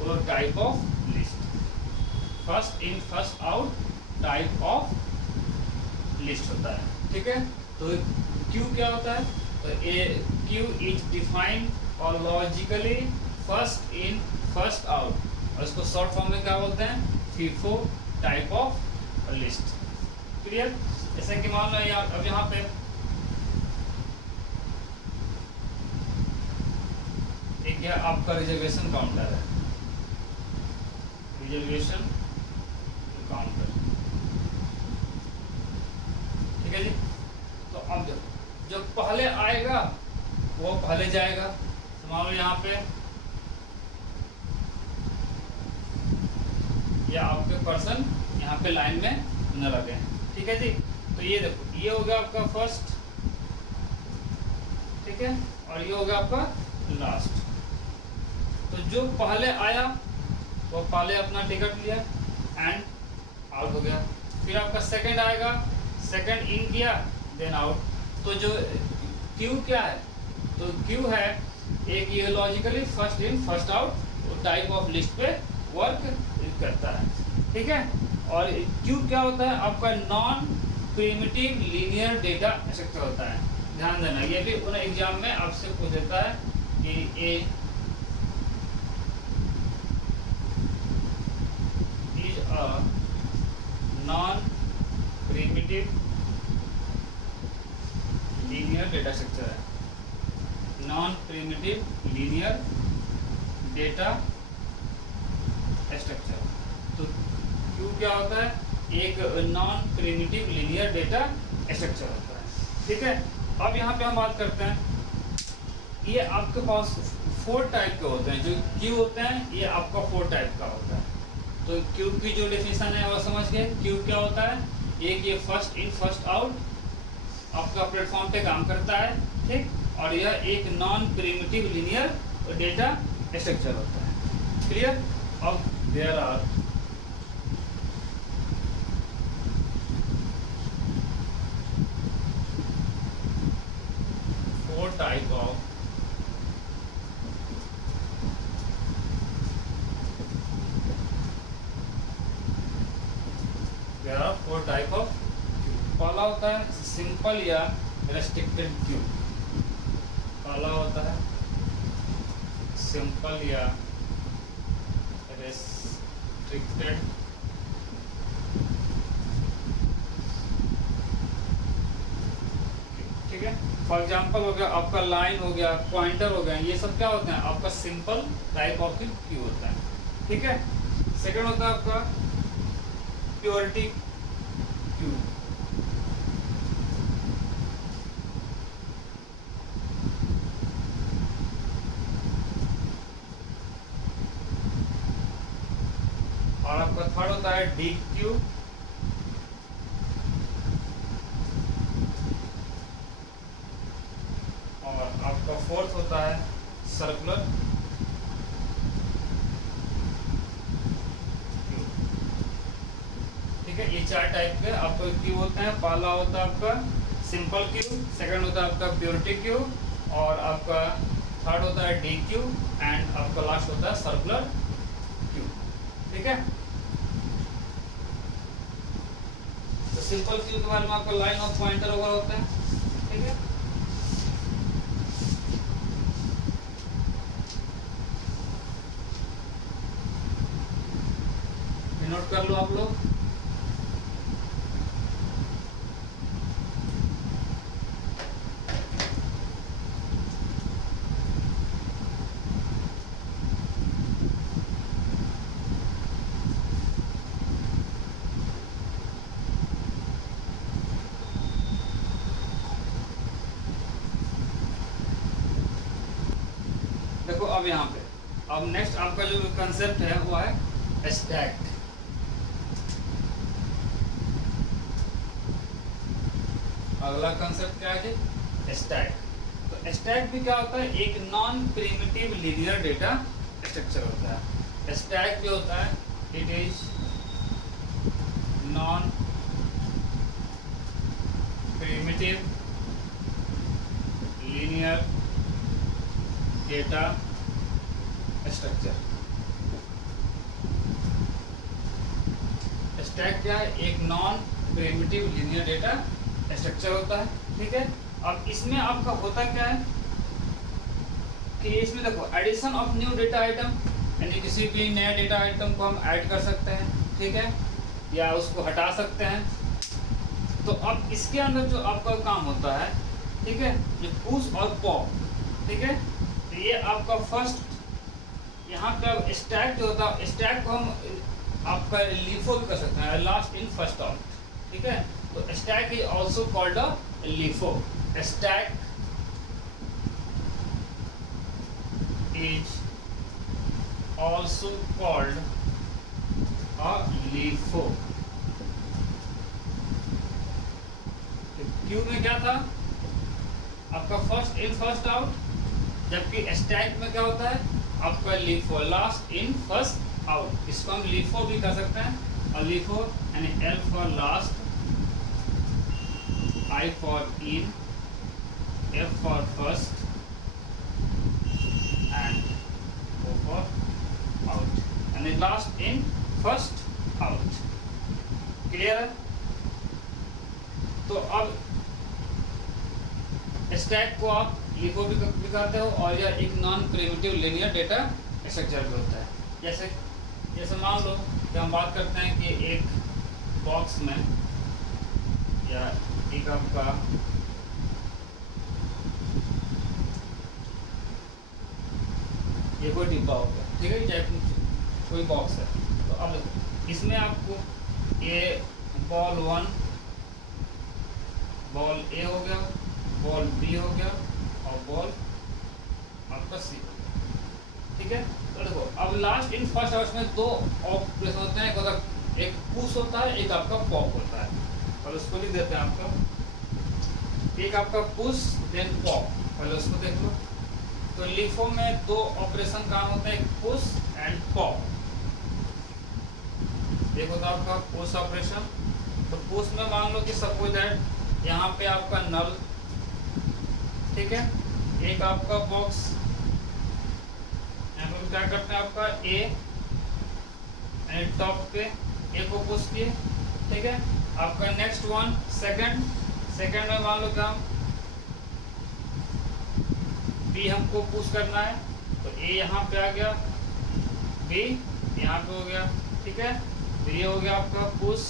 और type of list, first in first out type of list होता है, ठीक है। तो क्यू क्या होता है, तो ए क्यू इज डिफाइंड और logically first in first out, और इसको शॉर्ट फॉर्म में क्या बोलते हैं, FIFO type of list. Clear. जैसे कि मान लो अब यहाँ पे एक क्या आपका रिजर्वेशन काउंटर है, रिजर्वेशन काउंटर, ठीक है जी। तो अब जो पहले आएगा वो पहले जाएगा। तो मान लो यहाँ पे या आपके पर्सन यहाँ पे लाइन में न लगे, ठीक है जी। तो ये देखो ये हो गया आपका फर्स्ट, ठीक है, और ये हो गया आपका लास्ट। तो जो पहले आया वो पहले अपना टिकट लिया एंड आउट हो गया, फिर आपका सेकंड आएगा, सेकंड इन किया देन आउट। तो जो क्यू क्या है, तो क्यू है एक ये logically first in first out type of list पे वर्क करता है, ठीक है। और क्यू क्या होता है आपका non primitive linear data structure होता है। ध्यान देना, ये भी उन एग्जाम में आपसे पूछ देता है कि a is a non primitive linear data structure है, non primitive linear data structure. तो क्यू क्या होता है, एक non primitive linear data structure होता है, ठीक है। अब यहाँ पे हम बात करते हैं, ये आपके पास 4 टाइप के होते हैं, जो क्यू होते हैं ये आपका 4 टाइप का होता है। तो क्यू की जो डेफिनेशन है वो समझ गए। क्यू क्या होता है, एक ये फर्स्ट इन फर्स्ट आउट आपका प्लेटफॉर्म पे काम करता है, ठीक। और यह एक non primitive linear data structure होता है, क्लियर। अब there are type of there are 4 type of पहला होता है सिंपल या रेस्ट्रिक्टेड क्यू, पहला होता है सिंपल या रेस्ट्रिक्टेड ठीक है। फॉर एग्जाम्पल हो गया आपका लाइन हो गया, पॉइंटर हो गया, ये सब क्या होते हैं आपका सिंपल टाइप ऑफ क्यू होता है, ठीक है। सेकंड होता है आपका प्योरिटी क्यू, और आपका थर्ड होता है डीप क्यू, आपका फोर्थ होता है सर्कुलर क्यू, ठीक है। ये 4 टाइप के आपको क्यू होते हैं। पहला होता है आपका सिंपल क्यू, सेकंड होता है आपका प्योरिटी क्यू, और आपका थर्ड होता है डी क्यू, एंड आपका लास्ट होता है सर्कुलर क्यू, ठीक है। तो सिंपल क्यू के बारे में आपका लाइन ऑफ पॉइंटर वगैरह होता है, ठीक है। नोट कर लो आप लोग। देखो अब यहाँ पे अब नेक्स्ट आपका जो कंसेप्ट है वो है स्टैक। अगला कंसेप्ट क्या है, स्टैक। तो स्टैक भी क्या होता है, एक non primitive linear data structure होता है। स्टैक जो होता है it is non primitive linear data structure. Stack क्या है, एक non primitive linear data structure होता है, ठीक है। अब इसमें आपका होता क्या है कि इसमें देखो addition of new data item, यानी किसी भी नया डेटा आइटम को हम ऐड कर सकते हैं, ठीक है, या उसको हटा सकते हैं। तो अब इसके अंदर जो आपका काम होता है, ठीक है, ये पुश और पॉप, ठीक है। तो ये आपका फर्स्ट यहाँ पे स्टैक जो होता है, स्टैक को हम आपका लीफो भी कर सकते हैं, लास्ट इन फर्स्ट आउट, ठीक है। तो stack is also called a LIFO. Stack is also called a LIFO. Q में क्या था आपका फर्स्ट इन फर्स्ट आउट, जबकि स्टैक में क्या होता है आपका LIFO, last in first out. इसको हम लीफो भी कर सकते हैं, और लिखो यानी L for last, I for in, F for first and O for out, यानी last in first out. Clear है? तो अब स्टैक को आप लिखो भी करते हो और यह एक non primitive linear data structure भी होता है। जैसे मान लो कि हम बात करते हैं कि एक बॉक्स में या एक आपका ये कोई डिब्बा हो गया, ठीक है, चाहे कोई बॉक्स है। तो अब देखो इसमें आपको ये बॉल 1, बॉल ए हो गया, बॉल बी हो गया और बॉल आपका सी हो गया, ठीक है। तो देखो अब लास्ट इन फर्स्ट आवर्स में दो ऑपरेशन होते हैं, एक पुश होता है, एक आपका पॉप होता है। और उसको लिख देते हैं आपका, एक आपका पुश देन पॉप, पहले उसको देख लो। तो लिफो में दो ऑपरेशन काम होता है, एक पुश एंड पॉप। देखो तो आपका पुश ऑपरेशन, तो पुश में मान लो कि सपोज दैट यहाँ पे आपका नल, ठीक है, एक आपका बॉक्स, यहाँ पर क्या करते हैं आपका ए एंड टॉप पे ए को पुश किए, ठीक है। आपका नेक्स्ट वन सेकंड में मान लो कि हम बी हमको पुश करना है, तो ए यहाँ पे आ गया, बी यहाँ पे हो गया, ठीक है। तो ये हो गया आपका पुश,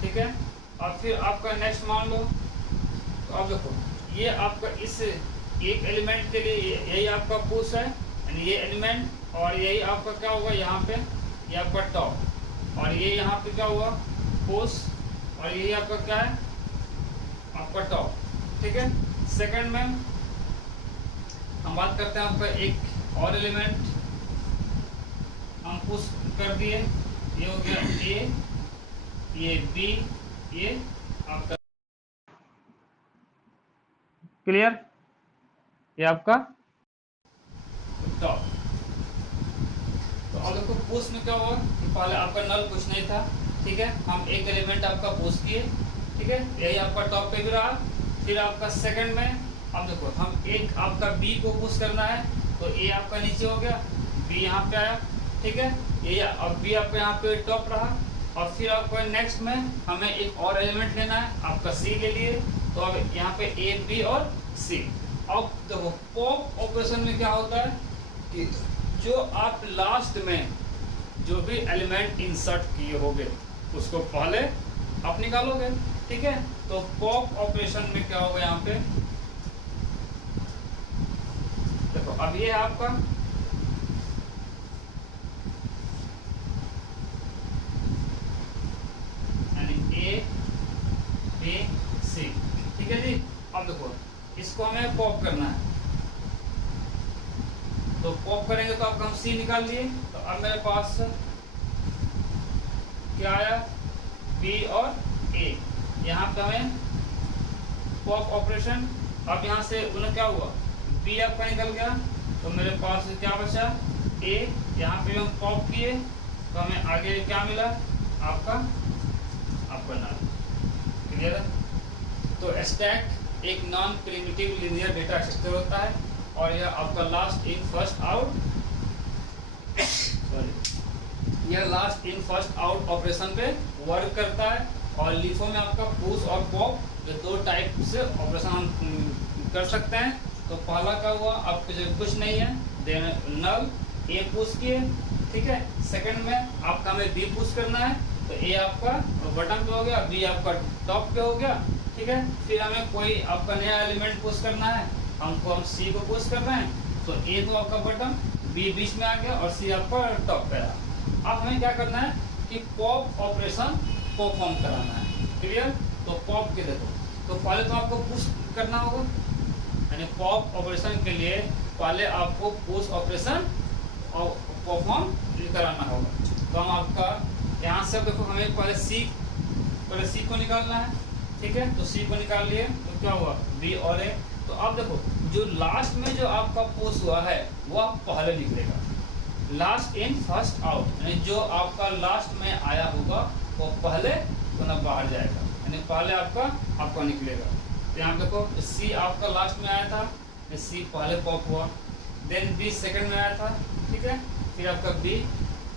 ठीक है। और फिर आपका नेक्स्ट मान लो, तो अब देखो ये आपका इस एक एलिमेंट के लिए यही आपका पुश है, यानी ये एलिमेंट, और यही आपका क्या होगा यहाँ पे, ये आपका टॉप, और ये यहाँ पे क्या हुआ पुश, और यही आपका क्या है आपका टॉप, ठीक है। सेकंड में हम बात करते हैं आपका एक और एलिमेंट हम पुश कर दिए, ये हो गया ए, ये बी, ये आपका क्लियर, ये आपका टॉप। तो अब देखो पुश में क्या हुआ कि पहले आपका नल कुछ नहीं था, ठीक है, हम एक एलिमेंट आपका पुश किए, ठीक है, यही आपका टॉप पे भी रहा। फिर आपका सेकंड में अब देखो हम एक आपका बी को पुश करना है, तो ए आपका नीचे हो गया, बी यहाँ पे आया, ठीक है, ये अब बी आपका यहाँ पे टॉप रहा। और फिर आपको नेक्स्ट में हमें एक और एलिमेंट लेना है, आपका सी ले लिए, तो अब यहाँ पे ए बी और सी। अब देखो पॉप ऑपरेशन में क्या होता है कि जो आप लास्ट में जो भी एलिमेंट इंसर्ट किए होगे उसको पहले आप निकालोगे, ठीक है। तो पॉप ऑपरेशन में क्या होगा यहाँ पे, देखो अब ये आपका ए बी सी, ठीक है जी। अब देखो इसको हमें पॉप करना है, तो पॉप करेंगे तो आपका हम सी निकाल लिए। तो अब मेरे पास क्या आया, बी और ए, यहाँ पे हमें पॉप ऑपरेशन। अब यहाँ से उन्हें क्या हुआ, बी आपका निकल गया, तो मेरे पास क्या बचा ए, यहाँ पे हम पॉप किए तो हमें आगे क्या मिला आपका नल। क्लियर है? तो स्टैक एक non primitive linear data structure होता है और यह आपका लास्ट इन फर्स्ट आउट यह last in first out operation पे वर्क करता है। और लिफो में आपका पुश और पॉप जो दो टाइप से ऑपरेशन हम कर सकते हैं। तो पहला का हुआ आपको जो कुछ नहीं है, देन नल ए पुश किए, ठीक है। सेकंड में आपका हमें बी पुश करना है, तो ए आपका बटन पे हो गया, बी आपका टॉप पे हो गया, ठीक है। फिर हमें कोई आपका नया एलिमेंट पुश करना है, हम सी को पुश कर रहे हैं, तो ए तो आपका बटन, बी बीच में आ गया और सी आपका टॉप पे रहा। अब हमें क्या करना है कि पॉप ऑपरेशन परफॉर्म कराना है। क्लियर? तो पॉप के देखो, तो पहले तो आपको पुश करना होगा, यानी पॉप ऑपरेशन के लिए पहले आपको पुश ऑपरेशन परफॉर्म कराना होगा। तो हम आपका यहाँ से देखो हमें पहले सी को निकालना है, ठीक है। तो सी को निकाल लिए तो क्या हुआ बी और ए। तो अब देखो जो लास्ट में जो आपका पुश हुआ है वो आप पहले लिख लेगा, लास्ट इन फर्स्ट आउट, यानी जो आपका लास्ट में आया होगा वो पहले पुनः बाहर जाएगा, यानी पहले आपका निकलेगा। तो यहाँ देखो सी आपका लास्ट में आया था, सी पहले पॉप हुआ, देन बी सेकंड में आया था, ठीक है, फिर आपका बी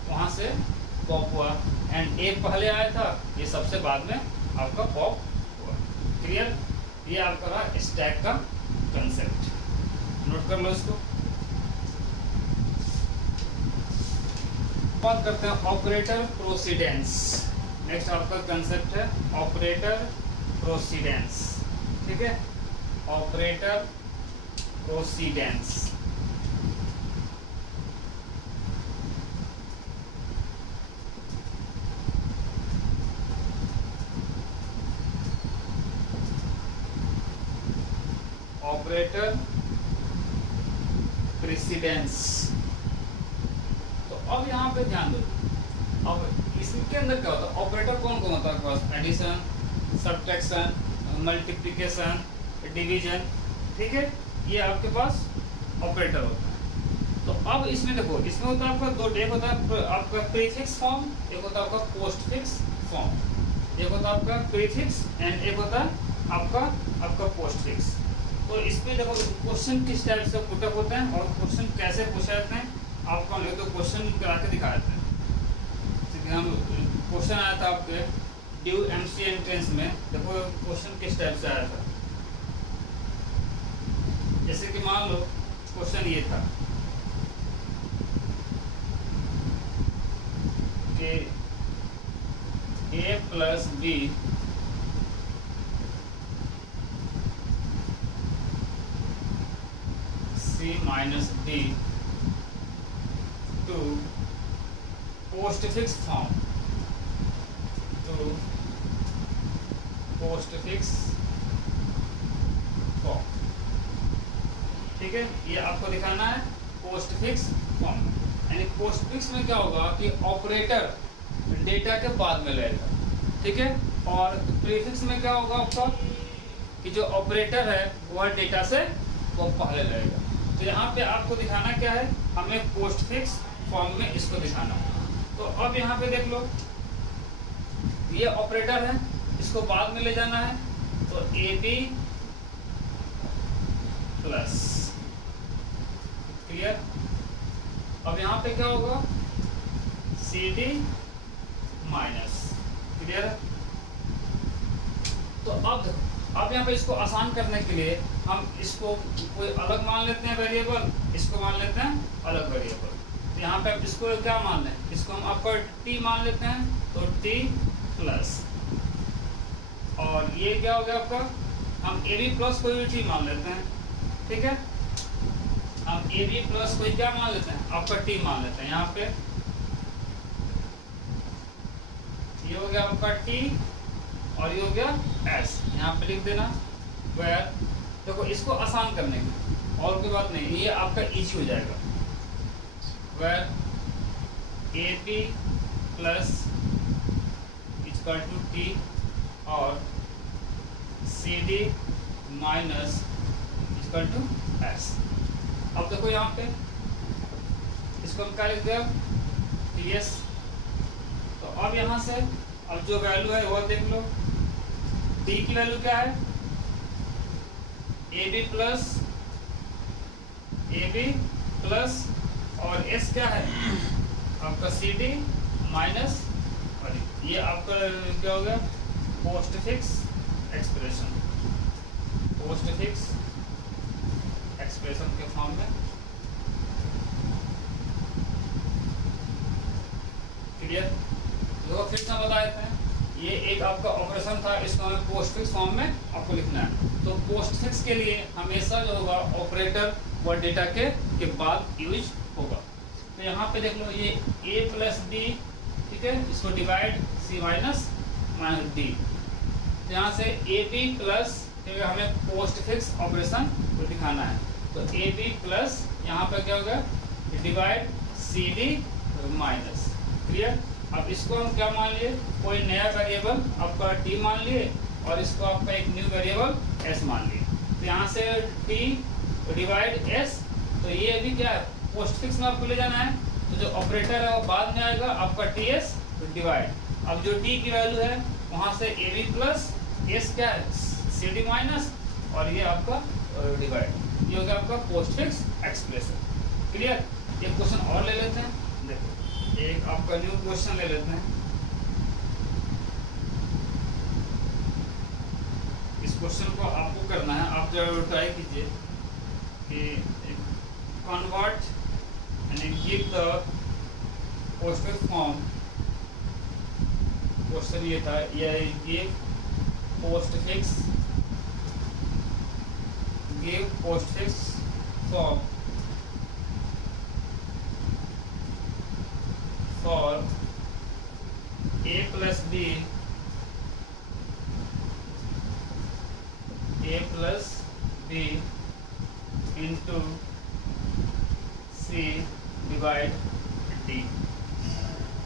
वहाँ से पॉप हुआ, एंड ए पहले आया था, ये सबसे बाद में आपका पॉप हुआ। क्लियर? ये आपका रहा स्टैक का कंसेप्ट, नोट कर लो इसको। बात करते हैं ऑपरेटर प्रोसीडेंस। नेक्स्ट आपका कंसेप्ट है ऑपरेटर प्रोसीडेंस, ठीक है, ऑपरेटर प्रोसीडेंस। Operator precedence. तो अब यहाँ पे ध्यान दो, अब इसके अंदर क्या होता है, ऑपरेटर कौन कौन होता है आपके पास, एडिशन, सब्ट्रैक्शन, मल्टीप्लिकेशन, डिवीजन, ठीक है, ये आपके पास ऑपरेटर होता है। तो अब इसमें देखो, इसमें होता है आपका दो, एक होता है आपका प्रीफिक्स फॉर्म, एक होता है आपका पोस्टफिक्स फॉर्म। एक होता है आपका प्रीफिक्स एंड एक होता है आपका पोस्टफिक्स। तो इसमें देखो क्वेश्चन किस टाइप से पुटअप होते हैं और क्वेश्चन कैसे पूछे जाते हैं, आपको हम एक तो क्वेश्चन करा के दिखा देते हैं। हम क्वेश्चन आया था आपके ड्यू एमसी एंट्रेंस में, देखो क्वेश्चन किस टाइप से आया था। जैसे कि मान लो क्वेश्चन ये था कि a plus B C minus D to postfix form, to postfix form, ठीक है, ये आपको दिखाना है पोस्टफिक्स फॉर्म। यानी पोस्टफिक्स में क्या होगा कि ऑपरेटर डेटा के बाद में लगेगा, ठीक है, और प्रीफिक्स में क्या होगा आपका कि जो ऑपरेटर है वह डेटा से वो पहले लगेगा। तो यहाँ पे आपको दिखाना क्या है, हमें पोस्टफिक्स फॉर्म में इसको दिखाना है। तो अब यहाँ पे देख लो, ये ऑपरेटर है, इसको बाद में ले जाना है, तो ए बी प्लस, क्लियर। अब यहाँ पे क्या होगा, सी डी माइनस, क्लियर। तो अब यहाँ पे इसको आसान करने के लिए हम इसको कोई अलग मान लेते हैं वेरिएबल, इसको मान लेते हैं अलग वेरिएबल। तो यहाँ पे इसको क्या मान लें, इसको हम आपका t मान लेते हैं, तो t प्लस, और ये क्या हो गया आपका, हम ए बी प्लस कोई भी चीज मान लेते हैं, ठीक है, हम ए बी प्लस कोई क्या मान लेते हैं, आपका t मान लेते हैं। यहाँ पे ये हो गया आपका t और ये हो गया s, यहाँ पे लिख देना वेयर। देखो इसको आसान करने की और कोई बात नहीं, ये आपका इजी हो जाएगा, where A B plus equal to T और C D minus equal to S. अब देखो यहाँ पे इसको हम क्या लिख दें, यस। तो अब यहाँ से अब जो वैल्यू है वो देख लो, डी की वैल्यू क्या है, ए बी प्लस और एस क्या है आपका, सी डी माइनस, और ये आपका क्या हो गया, पोस्टफिक्स एक्सप्रेशन, पोस्टफिक्स एक्सप्रेशन के फॉर्म में, क्लियर। तो फिर से बता देते हैं, ये एक आपका ऑपरेशन था, इसको हमें पोस्टफिक्स फॉर्म में आपको लिखना है। तो पोस्टफिक्स के लिए हमेशा जो होगा ऑपरेटर व डेटा के बाद यूज होगा। तो यहाँ पे देख लो, ये a प्लस डी, ठीक है, इसको डिवाइड c माइनस डी। तो यहाँ से ए बी प्लस, हमें पोस्टफिक्स ऑपरेशन को दिखाना है, तो ए बी प्लस यहाँ पे क्या होगा, divide C D minus, clear. अब इसको हम क्या मान लिए, कोई नया वेरिएबल आपका t मान लिए और इसको आपका एक न्यू वेरिएबल s मान लिए। तो यहाँ से t डिवाइड s, तो ये अभी क्या है, पोस्टफिक्स में आपको ले जाना है, तो जो ऑपरेटर है वो बाद में आएगा आपका टी एस डिवाइड। अब जो टी की वैल्यू है वहां से ए बी प्लस एस क्या है सी डी माइनस, और ये आपका डिवाइड। ये हो गया आपका पोस्ट फिक्स एक्सप्रेशन। क्लियर। एक क्वेश्चन और ले लेते हैं, देखो एक आपका न्यू क्वेश्चन ले लेते हैं। इस क्वेश्चन को आपको करना है, आप जो ट्राई कीजिए कि convert and give the postfix form. Question ये था, ये postfix give postfix form for a plus b into c divide d।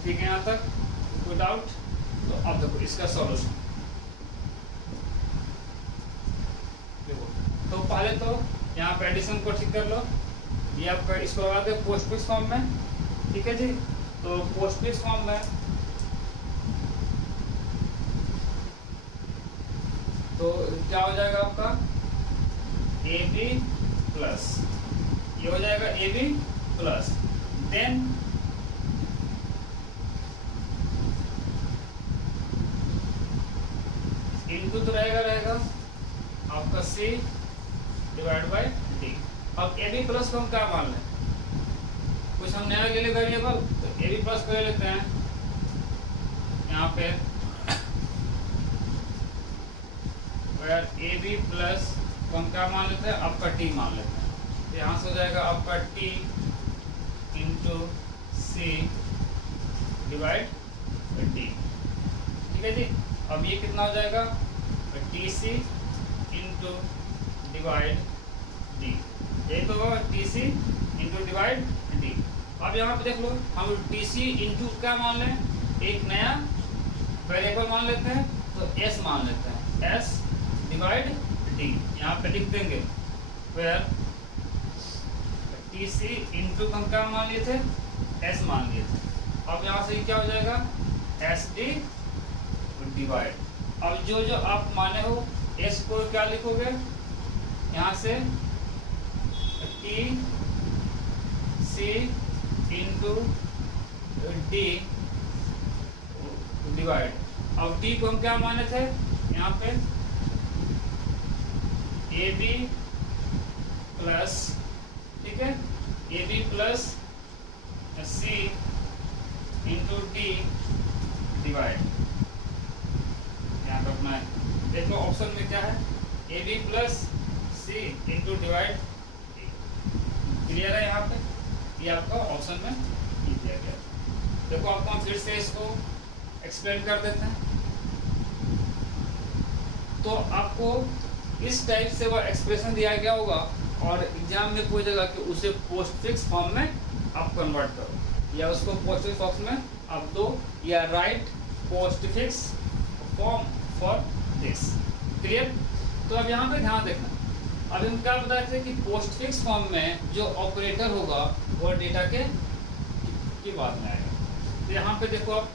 ठीक है यहाँ तक कोई डाउट? तो अब देखो इसका सॉल्यूशन। देखो तो पहले तो यहाँ पे एडिशन को ठीक कर लो, ये आपका इसको लगा दे पोस्टफिक्स फॉर्म में। ठीक है जी, तो पोस्टफिक्स फॉर्म में तो क्या हो जाएगा आपका ए बी प्लस, ये हो जाएगा A B plus, then into तो रहेगा आपका सी डिवाइड बाय डी। अब ए बी प्लस को हम क्या मान लें, कुछ हम नया ले ले वेरिएबल, तो ए बी प्लस को ले लेते हैं यहाँ पे, ए बी प्लस को हम क्या मान लेते हैं आपका टी मान लेते हैं। तो यहाँ से हो जाएगा आपका T into C divide D. ठीक है जी, अब ये कितना हो जाएगा T C into divide D, ये तो होगा T C into divide D. अब यहाँ पे देख लो, हम टी सी इंटू क्या मान लें, एक नया वेरिएबल मान लेते हैं, तो एस मान लेते हैं, एस डिवाइड डी। यहाँ पे लिख देंगे वेयर टी सी इंटू हम क्या मान लिए थे, एस मान लिए थे। अब यहाँ से क्या हो जाएगा एस डी डिवाइड। अब जो जो आप माने हो एस को क्या लिखोगे, यहाँ से T C into D divide. अब डी को हम क्या माने थे, यहाँ पे ए बी प्लस, ठीक है, A B plus C into D divide. यहाँ पे अपना देखो ऑप्शन में क्या है, A B plus C into divide D. Clear है यहाँ पे, ये आपका ऑप्शन में दिया गया। देखो आपको हम फिर से इसको एक्सप्लेन कर देते हैं। तो आपको इस टाइप से वो एक्सप्रेशन दिया गया होगा और एग्जाम में पूछेगा कि उसे पोस्टफिक्स फॉर्म में आप कन्वर्ट करो, या उसको पोस्टफिक्स फॉर्म में आप दो, या right postfix form for this. Clear. तो अब यहाँ पे ध्यान देखना, अब हम क्या बताए थे कि पोस्टफिक्स फॉर्म में जो ऑपरेटर होगा वो डेटा के बाद में आएगा। तो यहाँ पे देखो आप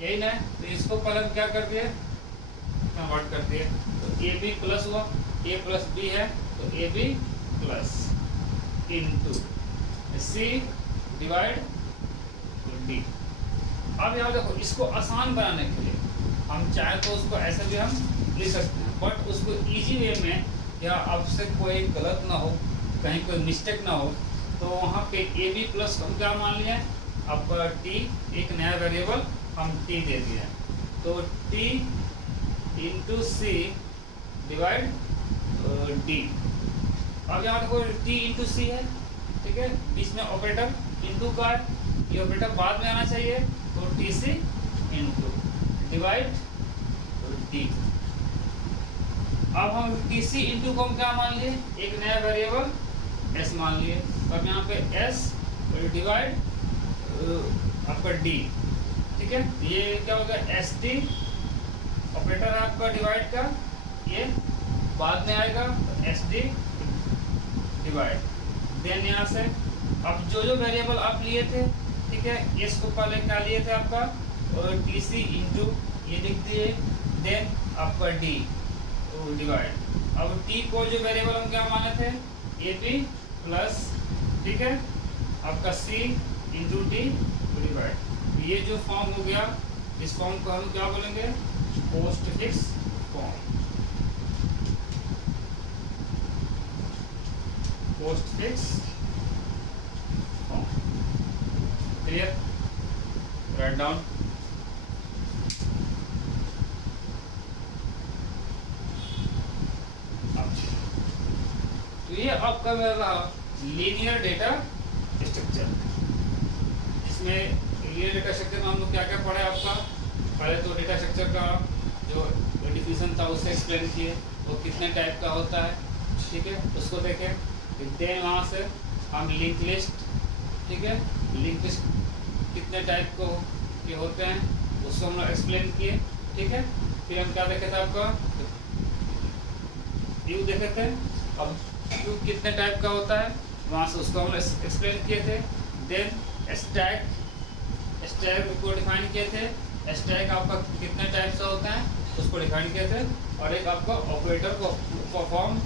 यही ना, तो इसको पहले हम क्या कर दिए, कन्वर्ट कर दिए। तो ए बी प्लस हुआ, ए प्लस बी है तो A B plus into C divide D. अब यहाँ देखो, इसको आसान बनाने के लिए हम चाहे तो उसको ऐसे भी हम लिख सकते हैं, बट उसको इजी वे में, या आपसे कोई गलत ना हो, कहीं कोई मिस्टेक ना हो, तो वहाँ पे ए बी प्लस हम क्या मान लिया, आपका टी, एक नया वेरिएबल हम टी दे दिया, तो T into C divide D. अब यहाँ देखो टी इंटू सी है, ठीक है, बीच में ऑपरेटर इंटू का है, ये ऑपरेटर बाद में आना चाहिए, तो T C into divide D. अब हम टी सी इंटू को हम क्या मान लिए, एक नया वेरिएबल एस मान लिए, अब यहाँ पे एस डिवाइड आपका डी। ठीक है, ये क्या होगा एस डी, ऑपरेटर आपका डिवाइड का, ये बाद में आएगा, तो एस डी डिवाइड। देन यहाँ से अब जो जो वेरिएबल आप लिए थे, ठीक है, एस को पहले क्या लिए थे आपका, और टी सी इंटू ये लिख दिए, देन आपका डी डिवाइड। अब टी को जो वेरिएबल हम क्या माने थे, ए पी प्लस, ठीक है, आपका सी इंटू टी डिवाइड। ये जो फॉर्म हो गया, इस फॉर्म को हम क्या बोलेंगे, post fix form, post fix form. Clear, write down. तो ये आपका मेरा लीनियर डेटा स्ट्रक्चर। इसमें लीनियर डेटा स्ट्रक्चर में हम लोग क्या क्या पढ़ा है आपका, पहले तो डेटा स्ट्रक्चर का जो डिफिनेशन था उससे एक्सप्लेन किए, वो कितने टाइप का होता है, ठीक है, उसको देखें। देन वहाँ से हम लिंक लिस्ट, ठीक है, लिंक लिस्ट कितने टाइप को के होते हैं उसको हम लोग एक्सप्लेन किए, ठीक है। फिर हम क्या देखे थे, आपका व्यू देखे थे। अब व्यू कितने टाइप का होता है वहाँ से उसको हम एक्सप्लेन किए थे। देन स्टैक, स्टैक को डिफाइन किए थे। स्टैक आपका कितने टाइप से होता है उसको डिफाइन किए थे। और एक आपका ऑपरेटर को परफॉर्म,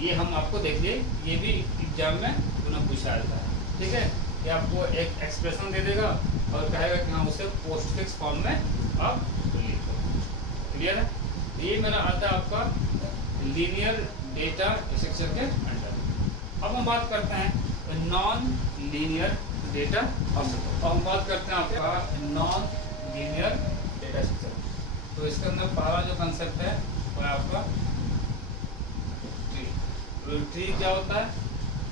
ये हम आपको देख लिए, ये भी एग्जाम में पुनः पूछा जाता है, ठीक है। ये आपको एक एक्सप्रेशन दे देगा और कहेगा कि हाँ उसे पोस्ट फिक्स फॉर्म में आप लिखो। क्लियर है, ये मेरा आता है आपका लीनियर डेटा स्ट्रक्चर के अंडर। अब हम बात करते हैं नॉन लीनियर डेटा स्ट्रक्चर। अब हम बात करते हैं आपका नॉन लीनियर डेटा स्ट्रक्चर। तो इसके अंदर पहला जो कंसेप्ट है वो है आपका ट्री। ट्री क्या होता है,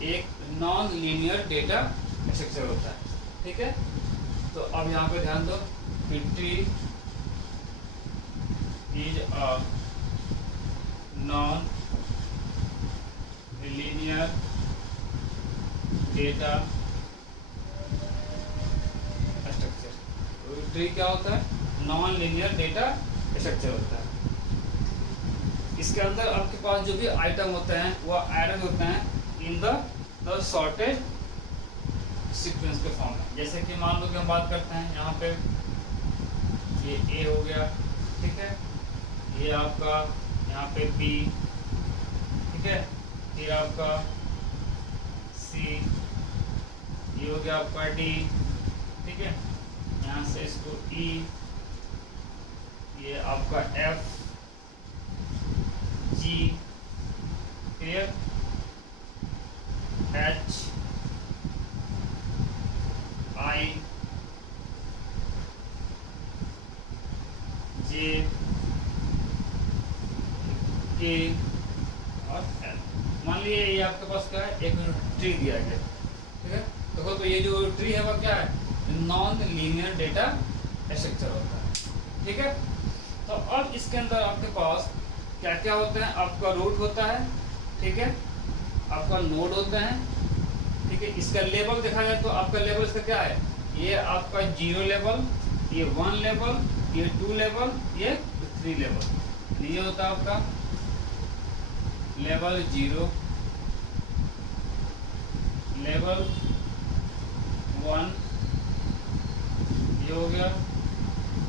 एक नॉन लीनियर डेटा स्ट्रक्चर होता है, ठीक है। तो अब यहाँ पे ध्यान दो कि tree is a non linear data structure. Tree क्या होता है, नॉन लीनियर डेटा स्ट्रक्चर होता है। इसके अंदर आपके पास जो भी आइटम होते हैं वो अरेंज होते हैं इन द सॉर्टेड सीक्वेंस के फॉर्म में। जैसे कि मान लो कि हम बात करते हैं यहाँ पे ये ए हो गया, ठीक है, ये आपका यहाँ पे बी, ठीक है, फिर आपका सी, ये हो गया आपका डी, ठीक है, यहाँ से इसको ई, ये आपका एफ, जी, क्लियर, एच, आई, जे, के और एल। मान लिए ये आपके पास क्या है, एक ट्री दिया गया, ठीक है। तो ये जो ट्री है वो क्या है, नॉन लीनियर डेटा स्ट्रक्चर होता है, ठीक है। तो अब इसके अंदर आपके पास क्या क्या होता है, आपका रूट होता है, ठीक है, आपका नोड होता है, ठीक है। इसका लेवल देखा जाए तो आपका लेवल इसका क्या है, ये आपका 0 लेवल, ये 1 लेवल, ये 2 लेवल, ये 3 लेवल। ये होता है आपका लेवल 0, लेवल 1, ये हो गया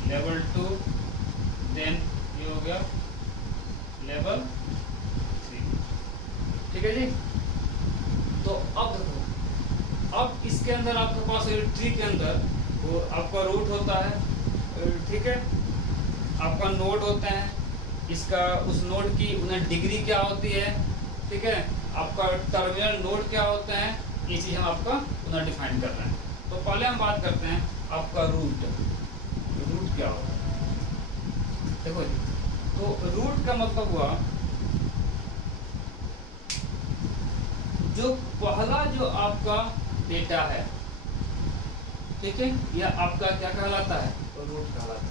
लेवल 2, देन ये हो गया लेवल 3, ठीक है जी। तो अब देखो, अब इसके अंदर आपके पास ट्री के अंदर वो आपका रूट होता है, ठीक है, आपका नोड होते हैं, इसका उस नोड की उन्हें डिग्री क्या होती है, ठीक है, आपका टर्मिनल नोड क्या होता है, ये चीज़ हम आपका उन्हें डिफाइन कर रहे हैं। तो पहले हम बात करते हैं आपका रूट। रूट क्या होता है, देखो जी, तो रूट का मतलब हुआ जो पहला जो आपका डेटा है, ठीक है, यह आपका क्या कहलाता है, तो रूट कहलाता है,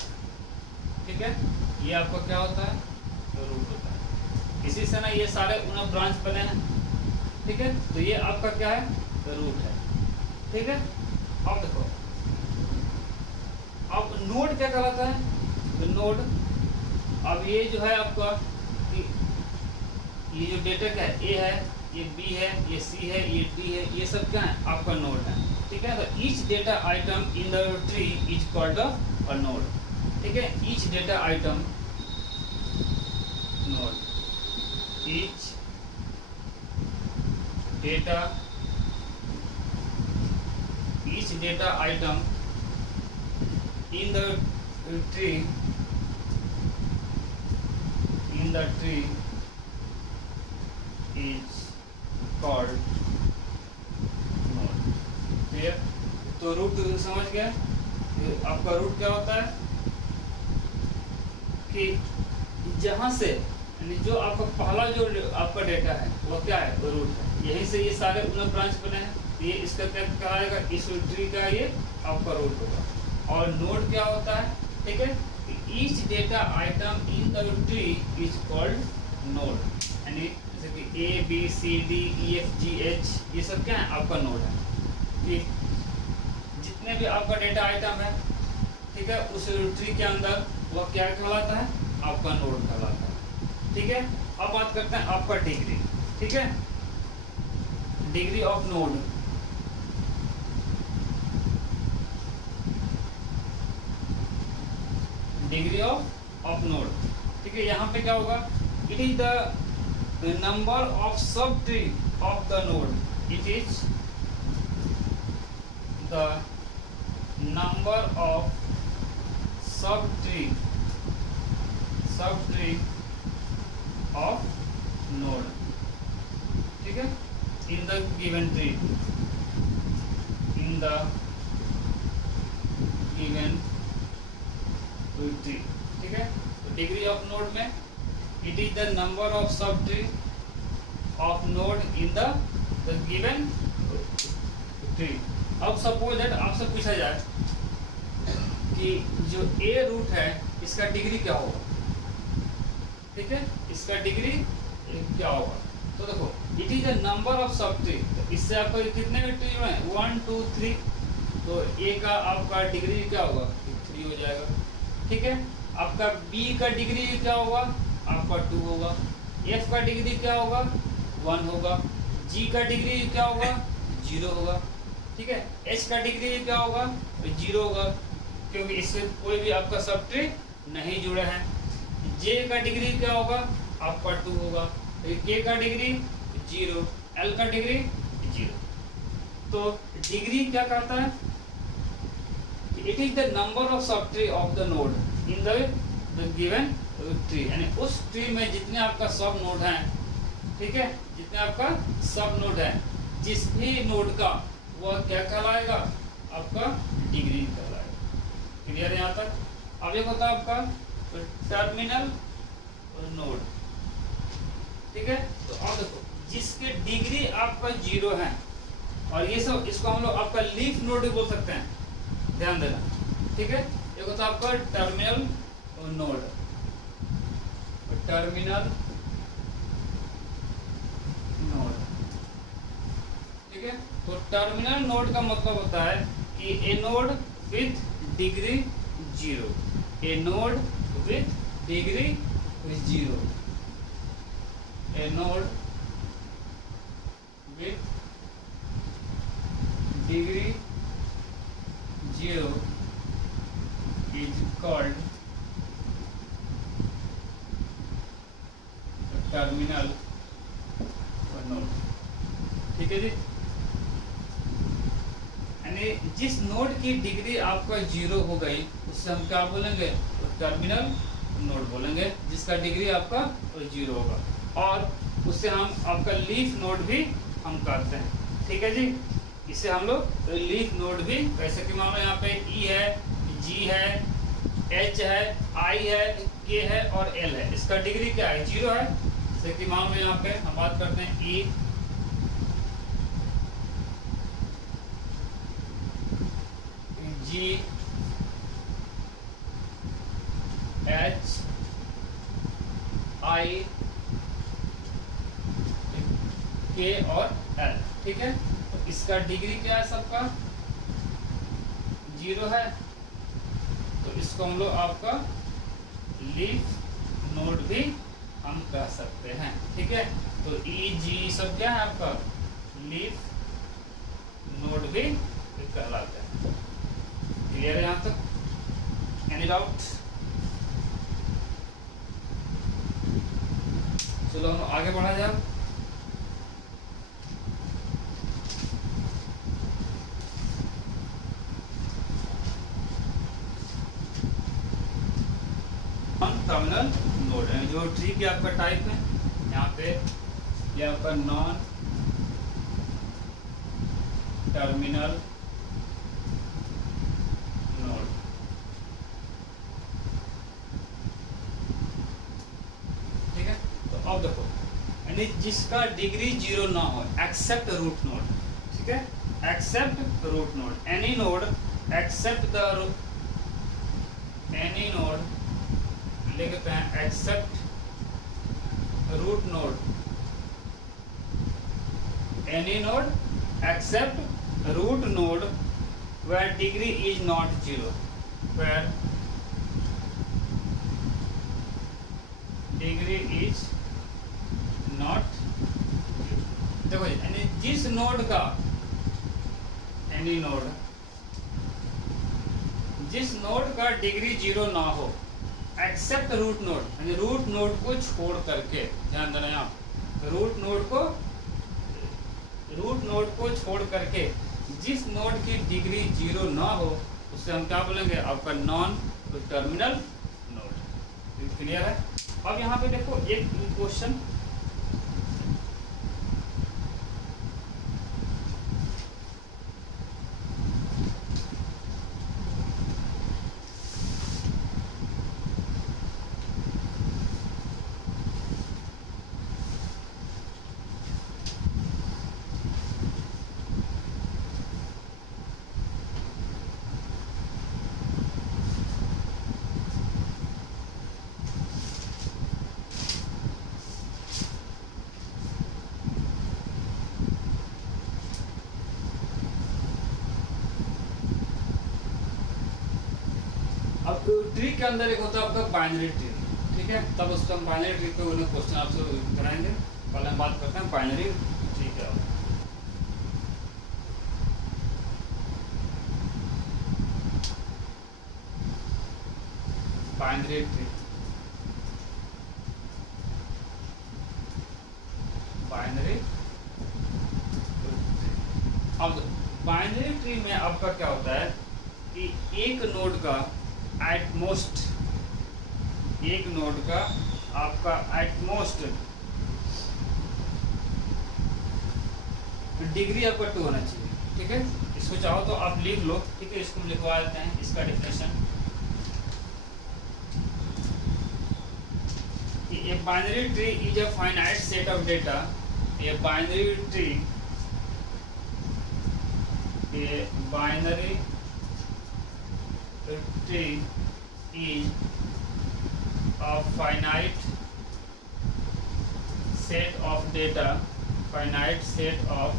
ठीक है। ये आपका क्या होता है, तो रूट होता है। इसी से ना ये सारे उन ब्रांच बने हैं, ठीक है। तो ये आपका क्या है, तो रूट है, ठीक है। अब देखो, अब नोड क्या कहलाता है, तो नोड, अब ये जो है आपका ये जो डेटा क्या है, ए है, ये बी है, ये सी है, ये डी है, ये सब क्या है आपका नोड है। ठीक है, तो each data item in the tree is called a node. ठीक है, each data item node, each data item in the tree is called node। Clear? तो रूट समझ गए? आपका रूट क्या होता है कि जहां से यानी जो आपका पहला जो आपका डेटा है वो क्या है, वो रूट है। यहीं से ये सारे उन्हें ब्रांच बने हैं, ये इसका क्या कहलाएगा, इस ट्री का ये आपका रूट होगा। और नोड क्या होता है, ठीक है, each data item in the tree is called node. यानी जैसे कि A B C D E F G H, ये सब क्या है आपका नोड है। ठीक, जितने भी आपका डेटा आइटम है, ठीक है, उस ट्री के अंदर वह क्या कहलाता है, आपका नोड कहलाता है। ठीक है, अब बात करते हैं आपका डिग्री। ठीक है, degree of node. Degree of node, ठीक है, यहाँ पे क्या होगा, it is the number of sub tree of the node. It is the number of sub tree of node. ठीक है, in the given tree, in the given tree. ठीक है, तो डिग्री ऑफ नोड में it is the number of sub tree of node in the given tree. अब suppose that आपसे पूछा जाए कि जो ए रूट है इसका डिग्री क्या होगा। ठीक है, इसका डिग्री क्या होगा, तो देखो it is the number of sub tree. तो इससे आपको कितने ट्री है, 1 2 3, तो ए का आपका डिग्री क्या होगा, 3 हो जाएगा। ठीक है, आपका बी का डिग्री क्या होगा, आपका 2 होगा। एफ का डिग्री क्या होगा, 1 होगा। जी का डिग्री क्या होगा, 0 होगा। ठीक है, एच का डिग्री क्या होगा, 0 होगा, क्योंकि इससे कोई भी आपका सब ट्री नहीं जुड़ा है। जे का डिग्री क्या होगा, आपका 2 होगा। के का डिग्री 0, एल का डिग्री 0। तो डिग्री क्या कहता है, it is the number of sub tree of the node in the given tree. यानी उस ट्री में जितने आपका सब नोड हैं, ठीक है, जितने आपका सब नोड है, जिस भी नोड का वह क्या कहलाएगा, आपका डिग्री कहलाएगा। क्लियर है यहाँ तक? अब एक होता है आपका टर्मिनल नोड। ठीक है, तो अब देखो जिसके डिग्री आपका 0 है, और ये सब इसको हम लोग आपका लीफ नोड भी बोल सकते हैं, ध्यान देना। ठीक है, एक होता है आपका टर्मिनल नोड, टर्मिनल नोड। ठीक है, तो टर्मिनल नोड का मतलब होता है कि a node with degree 0, a node with degree 0, a node with degree 0 is called terminal node. ठीक है जी, यानी जिस नोड की डिग्री आपका 0 हो गई उससे हम क्या बोलेंगे, टर्मिनल नोड बोलेंगे, जिसका डिग्री आपका 0 होगा। और उससे हम आपका लीफ नोड भी हम कहते हैं। ठीक है जी, इसे हम लोग लीफ नोड भी कैसे कि मान लो यहाँ पे ई है, जी है, एच है, आई है, के है और एल है, इसका डिग्री क्या है, 0 है। जैसे कि मान लो यहाँ पे हम बात करते हैं ई, जी, एच, आई, के और एल। ठीक है, तो इसका डिग्री क्या है, सबका 0 है, तो इसको हम लोग आपका लीफ नोड भी हम कह सकते हैं। ठीक है, तो ई जी सब क्या है आपका लीफ नोड भी कहलाते हैं। क्लियर है यहाँ तक? Any doubt? चलो हम आगे बढ़ा जाए। टर्मिनल नोड है जो ट्री की आपका टाइप है। यहाँ पे ये आपका नॉन टर्मिनल नोड। ठीक है, तो अब देखो यानी जिसका डिग्री 0 ना हो एक्सेप्ट रूट नोड। ठीक है, except root node, any node except the any node लिखते हैं except root node, any node except root node where degree is not 0, where degree is not 0। देखो यानी जिस नोड का एनी नोड जिस node का डिग्री 0 ना हो एक्सेप्ट रूट नोड, यानी रूट नोड को छोड़ करके, ध्यान देना यहाँ, रूट नोड को छोड़ करके जिस नोड की डिग्री 0 ना हो उससे हम क्या बोलेंगे आपका नॉन टर्मिनल नोड। क्लियर है? अब यहाँ पे देखो एक क्वेश्चन, अब ट्री के अंदर एक होता है आपका बाइनरी ट्री। ठीक है, तब उसको हम बाइनरी ट्री पे उन्हें क्वेश्चन आपसे कराएंगे। पहले हम बात करते हैं बाइनरी ट्री क्या होता है। बाइनरी ट्री, बाइनरी अब बाइनरी ट्री में आपका क्या होता है कि एक नोड का एटमोस्ट, एक नोड का आपका एटमोस्ट डिग्री आपका 2 होना चाहिए। ठीक है, इसको चाहो तो आप लिख लो। ठीक है, इसको हम लिखवा देते हैं इसका definition. A binary tree is a finite set of data. A binary tree is a finite set of data, finite set of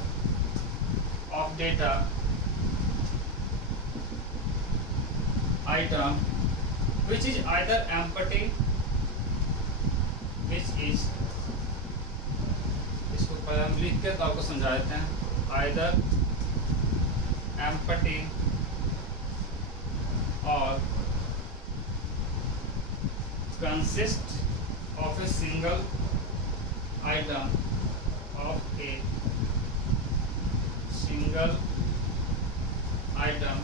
data item which is either empty, which is, इसको पहले हम लिख के तो आपको समझा देते हैं, either empty or consist of a single item, of a single item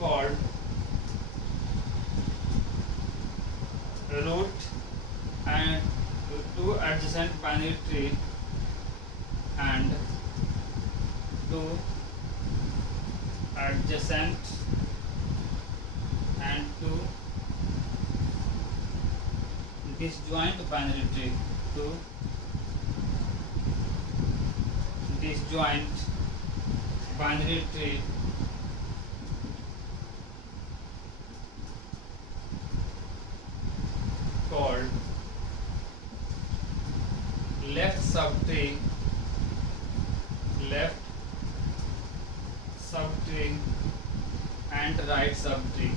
called root and two adjacent binary tree and two adjacent and two disjoint binary tree, two disjoint binary tree called left subtree and right subtree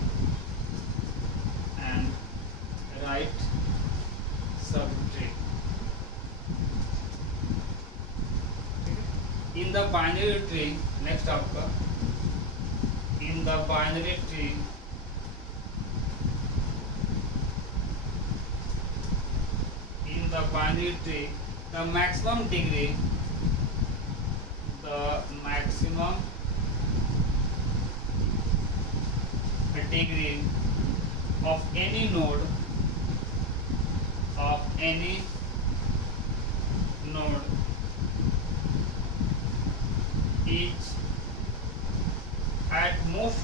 and right subtree in the binary tree, next आपका in the binary tree the maximum degree of any node is at most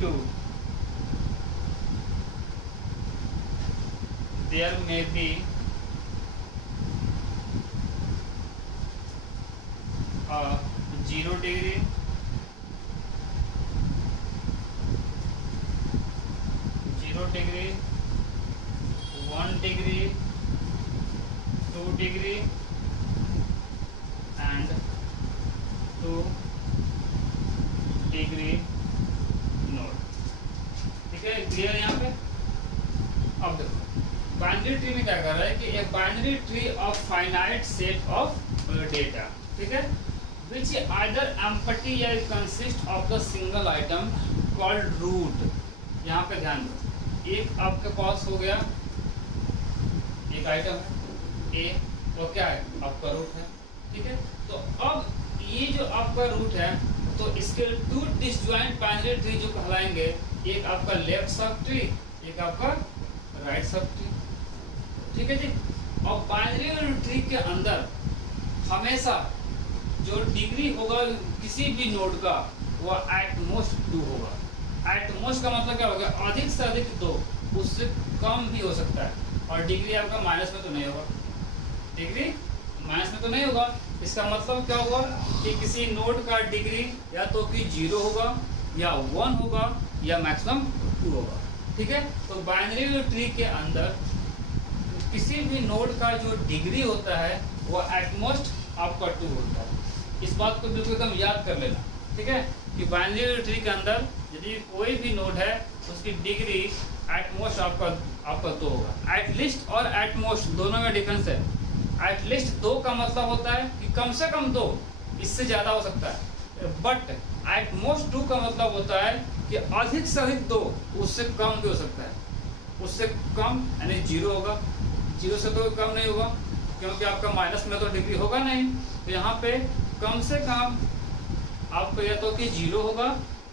2. There may be a 0 degree, 1 degree, 2 degree and 2 degree node. ठीक है, clear यहाँ पे? अब देखो binary tree में क्या कर रहा है कि एक binary tree of finite set of data, ठीक है, विच आइदर एम्प्टी या consist of the single item called root. यहाँ पे ध्यान दो, एक आपके पास हो गया एक आइटम है ए, तो क्या है आपका रूट है, ठीक है। तो अब ये जो आपका रूट है तो इसके 2 डिसजॉइंट बाइनरी ट्री जो कहलाएंगे, एक आपका लेफ्ट सब ट्री, एक आपका राइट सब ट्री, ठीक है जी। और बाइनरी ट्री के अंदर हमेशा जो डिग्री होगा किसी भी नोड का वो एट मोस्ट 2 होगा। एट मोस्ट का मतलब क्या होगा, अधिक से अधिक 2, उससे कम भी हो सकता है। और डिग्री आपका माइनस में तो नहीं होगा, डिग्री माइनस में तो नहीं होगा। इसका मतलब क्या हुआ कि किसी नोड का डिग्री या तो कि 0 होगा या 1 होगा या मैक्सिमम 2 होगा, ठीक है। तो बाइनरी ट्री के अंदर किसी भी नोड का जो डिग्री होता है वो एटमोस्ट आपका 2 होता है। इस बात को बिल्कुल एकदम याद कर लेना, ठीक है, कि बाइनरी ट्री के अंदर यदि कोई भी नोड है उसकी डिग्री एटमोस्ट आपका 2 होगा। एटलीस्ट और एटमोस्ट दोनों में डिफरेंस है। एटलीस्ट 2 का मतलब होता है कि कम से कम 2, इससे ज़्यादा हो सकता है। बट एटमोस्ट 2 का मतलब होता है कि अधिक से अधिक 2, उससे कम भी हो सकता है। उससे कम यानी 0 होगा, 0 से तो कम नहीं होगा क्योंकि आपका माइनस में तो डिग्री होगा नहीं। तो यहाँ पे कम से कम आपको या तो कि 0 होगा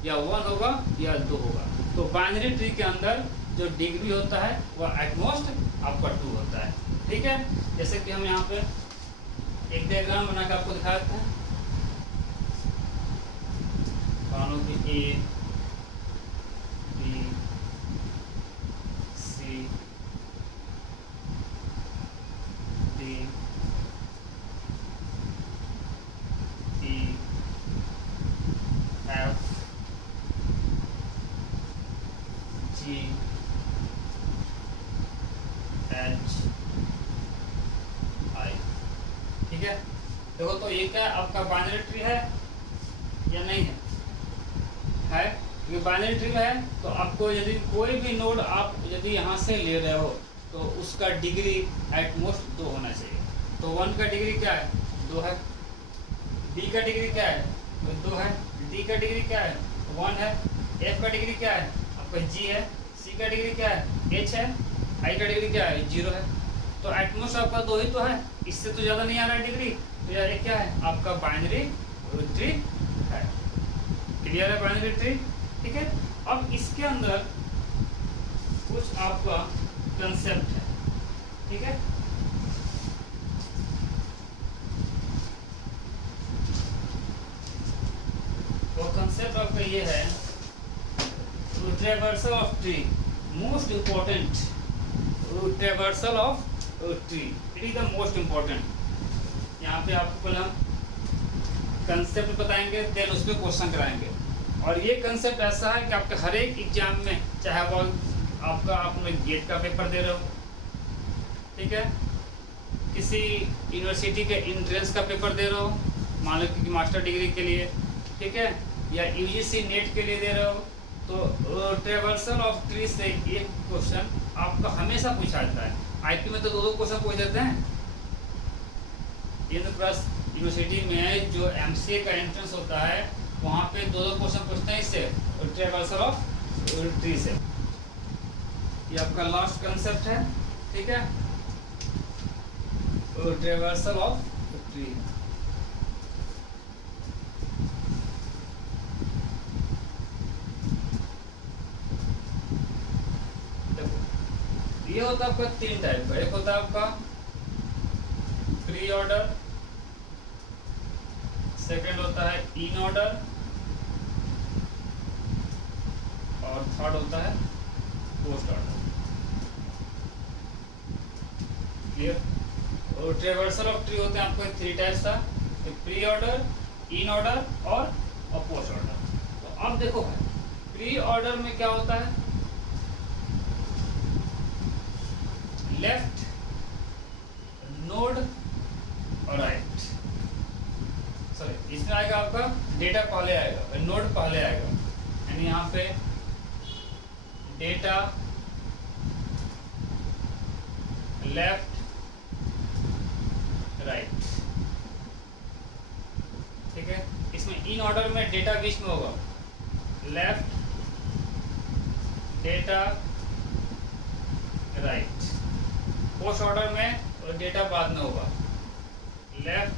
या 1 होगा या 2 होगा। तो बाइनरी ट्री के अंदर जो डिग्री होता है वह एटमोस्ट आपका 2 होता है, ठीक है। जैसे कि हम यहाँ पे एक डायग्राम बना के आपको दिखाते हैं, मानो कि A B C D E F G H I, ठीक है। देखो तो ये क्या आपका बाइनरी ट्री है या नहीं है? है, क्योंकि बाइनरी ट्री में है तो आपको यदि कोई भी नोड आप यदि यहाँ से ले रहे हो तो उसका डिग्री एटमोस्ट 2 होना चाहिए। तो 1 का डिग्री क्या है? 2 है। बी का डिग्री क्या है? 2 है। डी का डिग्री क्या है? 1 है। एफ का डिग्री क्या है? आपका जी है। सी का डिग्री क्या है? एच है। आई का डिग्री क्या है? 0 है। तो एटमोस्ट आपका 2 ही तो है, इससे तो ज़्यादा नहीं आ रहा है डिग्री। तो ये क्या है? आपका बाइनरी ट्री है। क्लियर है बाइनरी ट्री? ठीक है। अब इसके अंदर कुछ आपका कंसेप्ट है, ठीक है। तो कंसेप्ट आपका ये है, traversal of tree, most important traversal of tree, it is the most important. यहाँ पे आपको पहले हम कंसेप्ट बताएंगे, देन उस पर क्वेश्चन कराएंगे। और ये कंसेप्ट ऐसा है कि आपके हर एक एग्जाम में, चाहे वो आपका आपने गेट का पेपर दे रहे हो, ठीक है, किसी यूनिवर्सिटी के एंट्रेंस का पेपर दे रहे हो, मान लो कि मास्टर डिग्री के लिए, ठीक है, या यूजीसी नेट के लिए दे रहे हो, तो ट्रैवर्सल ऑफ ट्री से एक क्वेश्चन आपका हमेशा पूछा जाता है। आईपी में तो 2-2 क्वेश्चन पूछ देते हैं, इंद्रप्रस्थ यूनिवर्सिटी में जो एमसीए का एंट्रेंस होता है वहाँ पे दो क्वेश्चन पूछते हैं इससे, ट्रेवर्सल ऑफ ट्री से। ये आपका लास्ट कंसेप्ट है, ठीक है, ट्रेवर्सल ऑफ ट्री। देखो ये होता है आपका 3 टाइप का। एक होता है आपका प्री ऑर्डर, सेकंड होता है इन ऑर्डर, और थर्ड होता है पोस्ट ऑर्डर। क्लियर? और ट्रेवर्सल ऑफ ट्री होते हैं आपको 3 टाइप्स का, प्री ऑर्डर, इन ऑर्डर और पोस्ट ऑर्डर। तो अब देखो प्री ऑर्डर में क्या होता है, लेफ्ट नोड और राइट, सॉरी इसमें आएगा आपका डेटा पहले आएगा, नोड पहले आएगा, यानी यहाँ पे डेटा लेफ्ट राइट, ठीक है। इसमें इन ऑर्डर में डेटा बीच में होगा, left data right. Post order में डेटा बाद में होगा, लेफ्ट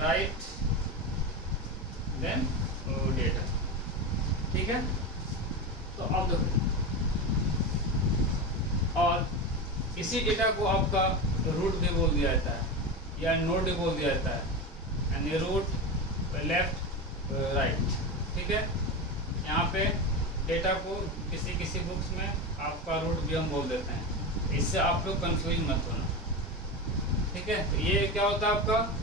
राइट देन डेटा, ठीक है। तो अब देखो, और इसी डेटा को आपका रूट भी बोल दिया जाता है या नोड भी बोल दिया जाता है, यानी रूट लेफ्ट राइट, ठीक है। यहाँ पे डेटा को किसी बुक्स में आपका रूट भी हम बोल देते हैं, इससे आप लोग कंफ्यूज मत होना, ठीक है। तो ये क्या होता है आपका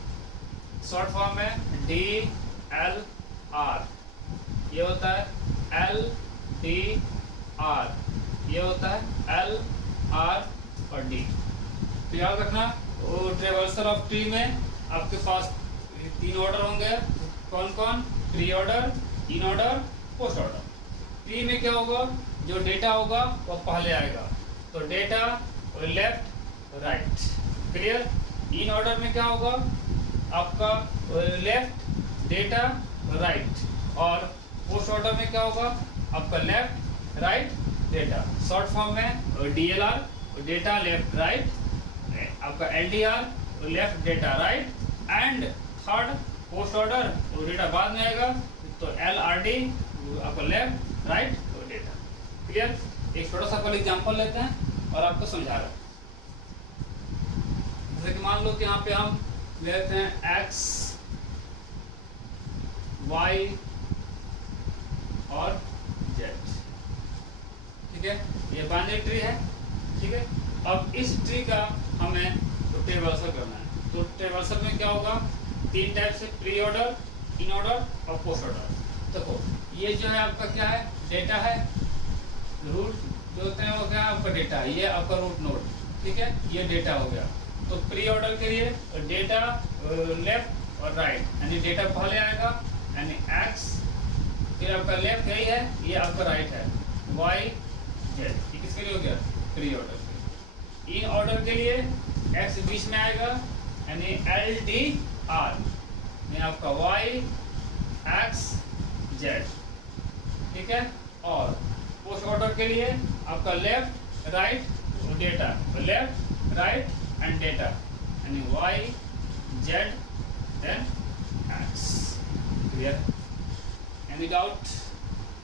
शॉर्ट फॉर्म है DLR, ये होता है LDR, ये होता है LR और D। तो याद रखना, वो ट्रेवर्सल ऑफ ट्री में आपके पास 3 ऑर्डर होंगे, कौन कौन, pre order, in order, post order. Pre में क्या होगा, जो डेटा होगा वो पहले आएगा, तो data left right, clear. In order में क्या होगा, आपका लेफ्ट डेटा राइट, और पोस्ट ऑर्डर में क्या होगा, आपका left right data. Short form में DLR डेटा लेफ्ट राइट, आपका LDR left data right, and third post order वो डेटा बाद में आएगा, तो LRD आपका लेफ्ट राइट डेटा। क्लियर? एक छोटा सा कोई एग्जांपल लेते हैं और आपको समझा रहा है। जैसे कि मान लो कि यहाँ पे हम लेते हैं X Y और Z, ठीक है, ये बाइनरी ट्री है, ठीक है। अब इस ट्री का हमें तो ट्रेवर्सल करना है, तो ट्रेवर्सल में क्या होगा, 3 टाइप से, प्री ऑर्डर, इन ऑर्डर और पोस्ट ऑर्डर। देखो ये जो है आपका क्या है, डेटा है, रूट जो होते हैं वो क्या है आपका डेटा, ये आपका रूट नोड, ठीक है, ये डेटा हो गया। तो प्री ऑर्डर के लिए डेटा लेफ्ट और राइट, यानी डेटा पहले आएगा, यानी X, फिर आपका लेफ्ट यही है, ये आपका राइट है, Y Z, ये किसके लिए हो गया, प्री ऑर्डर के। इन ऑर्डर के लिए X बीच में आएगा, यानी LDR, यानी आपका Y X Z, ठीक है। और पोस्ट ऑर्डर के लिए आपका left right data, left right and data, यानी Y Z then X। Clear? Any doubt?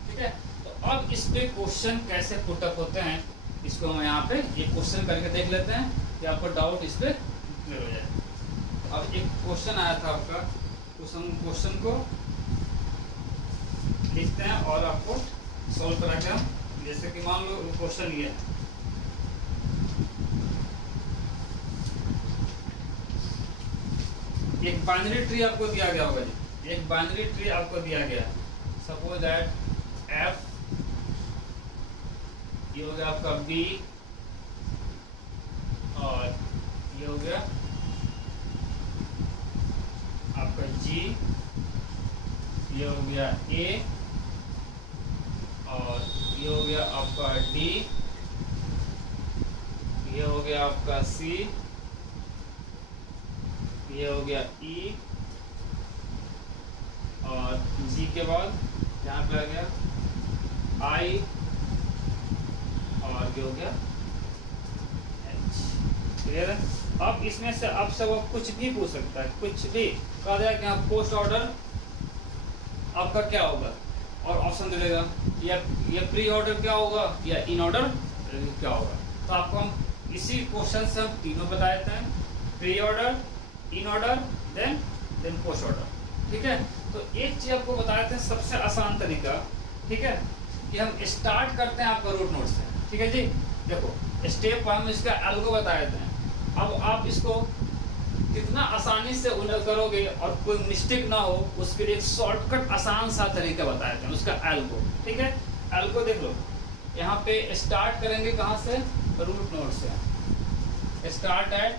ठीक है। तो अब इस पे क्वेश्चन कैसे पुटअप होते हैं, इसको हम यहाँ पे एक क्वेश्चन करके देख लेते हैं कि आपको डाउट इस पे क्लियर हो जाए। अब एक क्वेश्चन आया था आपका, उस हम क्वेश्चन को लिखते हैं और आपको सॉल्व करा के हम, जैसे कि मान लो क्वेश्चन ये है, एक बाइनरी ट्री आपको दिया गया होगा जी, एक बाइनरी ट्री आपको दिया गया, सपोज दैट F, ये हो गया आपका B, और ये हो गया आपका G, ये हो गया A, और ये हो गया आपका D, ये हो गया आपका C, ये हो गया ई, और जी के बाद यहाँ पे आ गया आई, और ये हो गया एच। क्लियर है? अब इसमें से अब से वो कुछ भी पूछ सकता है, कुछ भी कहा जाए कि यहाँ पोस्ट ऑर्डर आपका क्या होगा, और ऑप्शन दे देगा, या प्री ऑर्डर क्या होगा, या इन ऑर्डर क्या होगा। तो आपको हम इसी क्वेश्चन से हम तीनों बता देते हैं, pre order, in order, then post order. ठीक है? तो एक चीज आपको बता देते हैं, सबसे आसान तरीका, ठीक है, कि हम स्टार्ट करते हैं आपका रूट नोड से। ठीक है जी? देखो स्टेप हम इसका एल्गो बता देते हैं। अब आप इसको कितना आसानी से करोगे और कोई मिस्टेक ना हो, उसके लिए एक शॉर्टकट आसान सा तरीका बता देते हैं, उसका एल्गो। ठीक है? एल्गो देख लो, यहाँ पे स्टार्ट करेंगे कहाँ से, रूट नोड से। स्टार्ट एट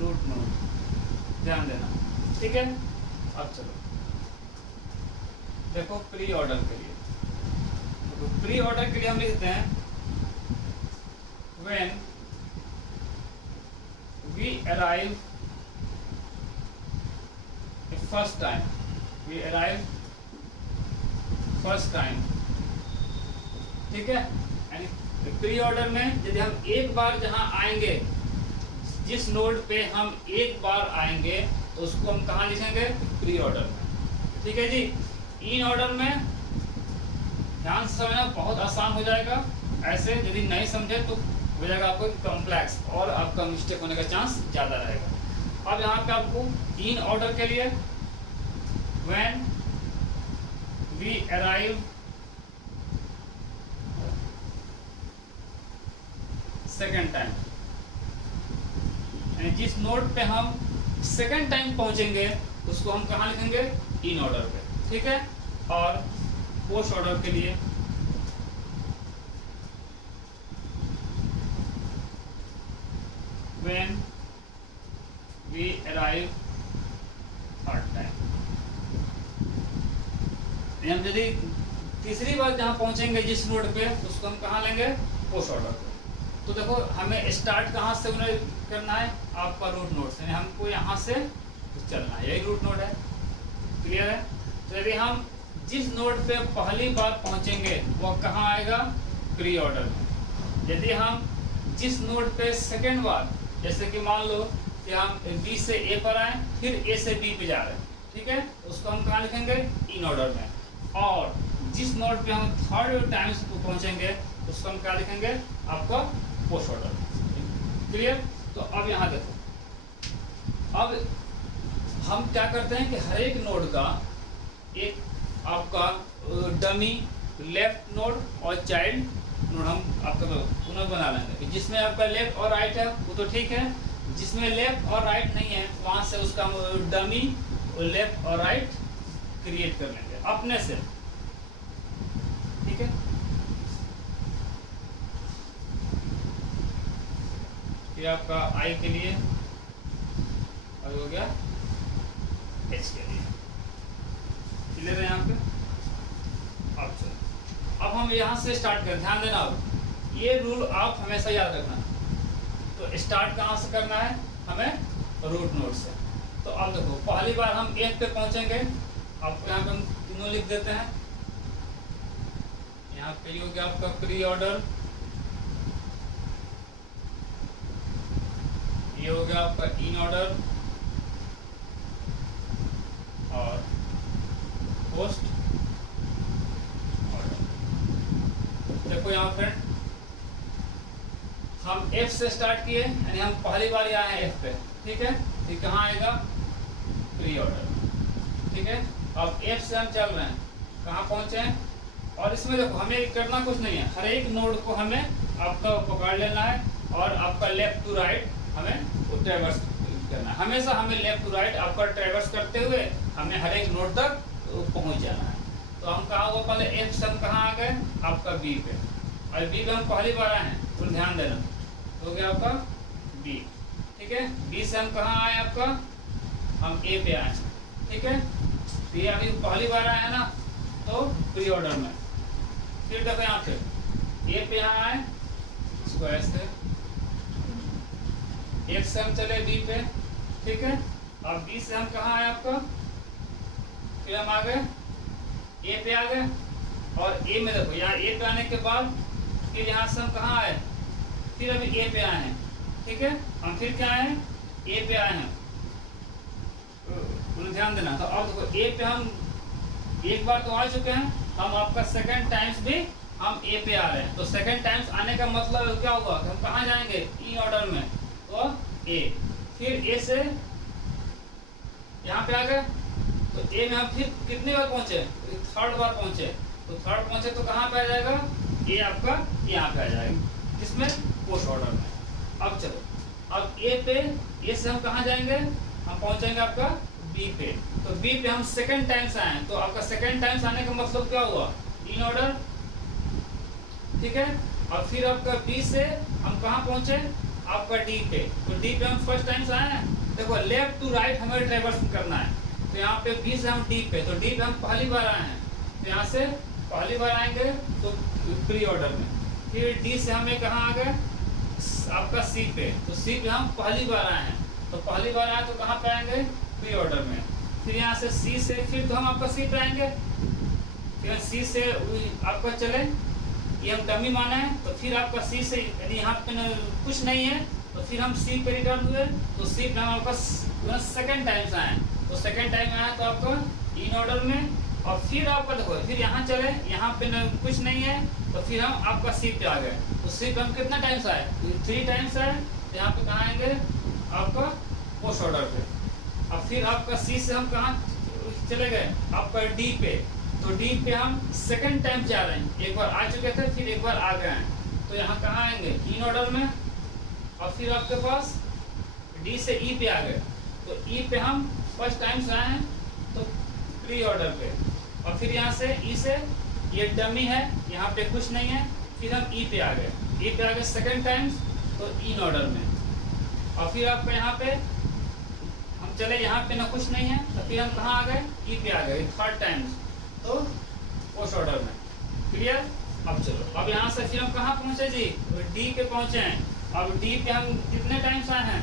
रूट नोड, ध्यान देना। ठीक है? अब चलो देखो प्री ऑर्डर के लिए, तो प्री ऑर्डर के लिए हम लिखते हैं when we arrive first time, we arrive first time। ठीक है? यानी प्री ऑर्डर में यदि हम एक बार जहां आएंगे, जिस नोड पे हम एक बार आएंगे, तो उसको हम कहाँ लिखेंगे, प्री ऑर्डर में। ठीक है जी? इन ऑर्डर में ध्यान से समझना, बहुत आसान हो जाएगा। ऐसे यदि नहीं समझे तो हो जाएगा आपको कॉम्प्लेक्स, और आपका मिस्टेक होने का चांस ज़्यादा रहेगा। अब यहाँ पे आपको इन ऑर्डर के लिए when we arrive second time, यानी जिस नोड पे हम सेकेंड टाइम पहुंचेंगे उसको हम कहाँ लिखेंगे, इन ऑर्डर पे। ठीक है? और पोस्ट ऑर्डर के लिए when we arrive third time, हम यदि तीसरी बार जहां पहुंचेंगे जिस नोड पे, उसको हम कहाँ लेंगे, पोस्ट ऑर्डर पे। तो देखो हमें स्टार्ट कहाँ से करना है, आपका रूट नोड से, हमको यहाँ से चलना है, यही रूट नोड है। क्लियर है? तो यदि हम जिस नोड पे पहली बार पहुंचेंगे वो कहाँ आएगा, प्री ऑर्डर में। यदि हम जिस नोड पे सेकेंड बार, जैसे कि मान लो कि हम बी से ए पर आए, फिर ए से बी पे जा रहे हैं, ठीक है, उसको हम कहाँ लिखेंगे, इन ऑर्डर में। और जिस नोड पे हम थर्ड टाइम पहुंचेंगे उसको हम क्या लिखेंगे, आपका पोस्ट ऑर्डर। क्लियर? तो अब यहाँ देखो, अब हम क्या करते हैं कि हर एक नोड का एक आपका डमी लेफ्ट नोड और चाइल्ड नोड हम आपका पुनः बना लेंगे। जिसमें आपका लेफ्ट और राइट है वो तो ठीक है, जिसमें लेफ्ट और राइट नहीं है वहां से उसका हम डमी लेफ्ट और राइट क्रिएट कर लेंगे अपने से। ठीक है? फिर आपका आई के लिए और हो गया एच के लिए। क्लियर है यहाँ पे? अब चलो, अब हम यहाँ से स्टार्ट करें। ध्यान देना, अब ये रूल आप हमेशा याद रखना। तो स्टार्ट कहाँ से करना है, हमें रूट नोड से। तो अब देखो पहली बार हम एफ पे पहुंचेंगे, आपको यहाँ पे हम तीनों लिख देते हैं। यहाँ पे हो गया आपका प्री ऑर्डर, ये हो गया आपका इन ऑर्डर और पोस्ट ऑर्डर। देखो यहाँ फ्रेंड, हम F से स्टार्ट किए, यानी हम पहली बार यहाँ आए F पे। ठीक है? ये कहाँ आएगा, प्री ऑर्डर। ठीक है? अब F से हम चल रहे हैं, कहाँ पहुंचे हैं, और इसमें देखो हमें करना कुछ नहीं है, हर एक नोड को हमें आपका पकड़ लेना है और आपका लेफ्ट टू राइट हमें ट्रैवर्स करना है। हमेशा हमें लेफ्ट टू राइट आपका ट्रैवर्स करते हुए हमें हर एक नोड तक पहुंच जाना है। तो हम कहाँ हुआ, पहले F से हम कहाँ आ गए, आपका B पे, और B पे हम पहली बार आए हैं, तो ध्यान देना। तो हो गया आपका B। ठीक है? B से हम कहाँ आए, आपका हम A पे आए। ठीक है? तो ये अभी पहली बार आए हैं ना, तो प्री ऑर्डर में। फिर देखो यहाँ पे A पे यहाँ आए, इसको ऐसे, F से हम चले B पे, ठीक है। अब बी से हम कहाँ आए आपका, फिर हम आ गए ए पे आ गए, और ए में देखो यहाँ ए पे आने के बाद फिर यहाँ से हम कहाँ आए, फिर अभी ए पे आए हैं, ठीक है। हम फिर क्या आए हैं, ए पे आए हैं, ध्यान देना। तो अब देखो ए पे हम एक बार तो आ चुके हैं, हम आपका सेकंड टाइम्स भी हम ए पे आ रहे हैं। तो सेकंड टाइम्स आने का मतलब क्या होगा, हम कहाँ जाएंगे, इन ऑर्डर में, तो ए, फिर ए से यहाँ पे आ गए, तो ए में हम फिर कितनी बार पहुंचे, थर्ड बार पहुंचे। तो थर्ड पहुंचे तो कहाँ पे आ जाएगा, ए आपका यहाँ पे आ जाएगा, किसमें, पोस्ट ऑर्डर में। अब चलो, अब ए पे, ए से हम कहाँ जाएंगे, हम पहुंचेंगे आपका बी पे। तो बी पे हम सेकंड टाइम्स आए, तो आपका सेकंड टाइम्स आने का मतलब क्या हुआ, इन ऑर्डर, ठीक है। और फिर आपका बी से हम कहाँ पहुंचे, आपका डी पे। तो डी पे हम फर्स्ट टाइम्स आए हैं, देखो लेफ्ट टू राइट हमें ट्रेवर्स करना है। तो यहाँ पे बी से हम डी पे, तो डी पे हम पहली बार आए हैं, तो यहाँ से पहली बार आएंगे तो प्री ऑर्डर में। फिर डी से हमें कहाँ आ गए, आपका सी पे, तो सी पे हम पहली बार आए हैं, तो पहली बार आए तो कहाँ पे आएंगे, प्री ऑर्डर में। फिर यहाँ से सी से फिर तो हम आपका सी पे आएंगे, फिर सी से आपका चले, ये हम डमी माना है, तो फिर आपका सी से यदि यहाँ पे कुछ नहीं है तो फिर हम सी पे रिटर्न हुए, तो सी पे हम आपका सेकंड टाइम्स आए, तो सेकंड टाइम आया तो आपका इन ऑर्डर में। और फिर आपका देखो फिर यहाँ चले, यहाँ पे कुछ नहीं है, तो फिर हम आपका सी पे आ गए, तो सी पे हम कितना टाइम्स आए, 3 टाइम्स आए। तो यहाँ पे कहाँ आएंगे, आपका पोस्ट ऑर्डर पे। अब फिर आपका सी से हम कहाँ चले गए, आपका डी पे, तो डी पे हम सेकंड टाइम जा रहे हैं, एक बार आ चुके थे फिर एक बार आ गए हैं, तो यहाँ कहाँ आएंगे, इन ऑर्डर में। और फिर आपके पास डी से ई पे आ गए, तो ई पे हम फर्स्ट टाइम से आए हैं, तो प्री ऑर्डर पे। और फिर यहाँ से ई से, ये डमी है, यहाँ पे कुछ नहीं है, फिर हम ई पे आ गए, ई पे आ गए सेकंड टाइम्स, तो इन ऑर्डर में। और फिर आपका यहाँ पे हम चले, यहाँ पे ना कुछ नहीं है, तो फिर हम कहाँ आ गए, ई पे आ गए थर्ड टाइम्स, तो पोस्ट ऑर्डर में। क्लियर। अब चलो, अब यहाँ से फिर हम कहाँ पहुंचे जी, डी पे पहुंचे हैं। अब डी पे हम कितने टाइम्स आए हैं,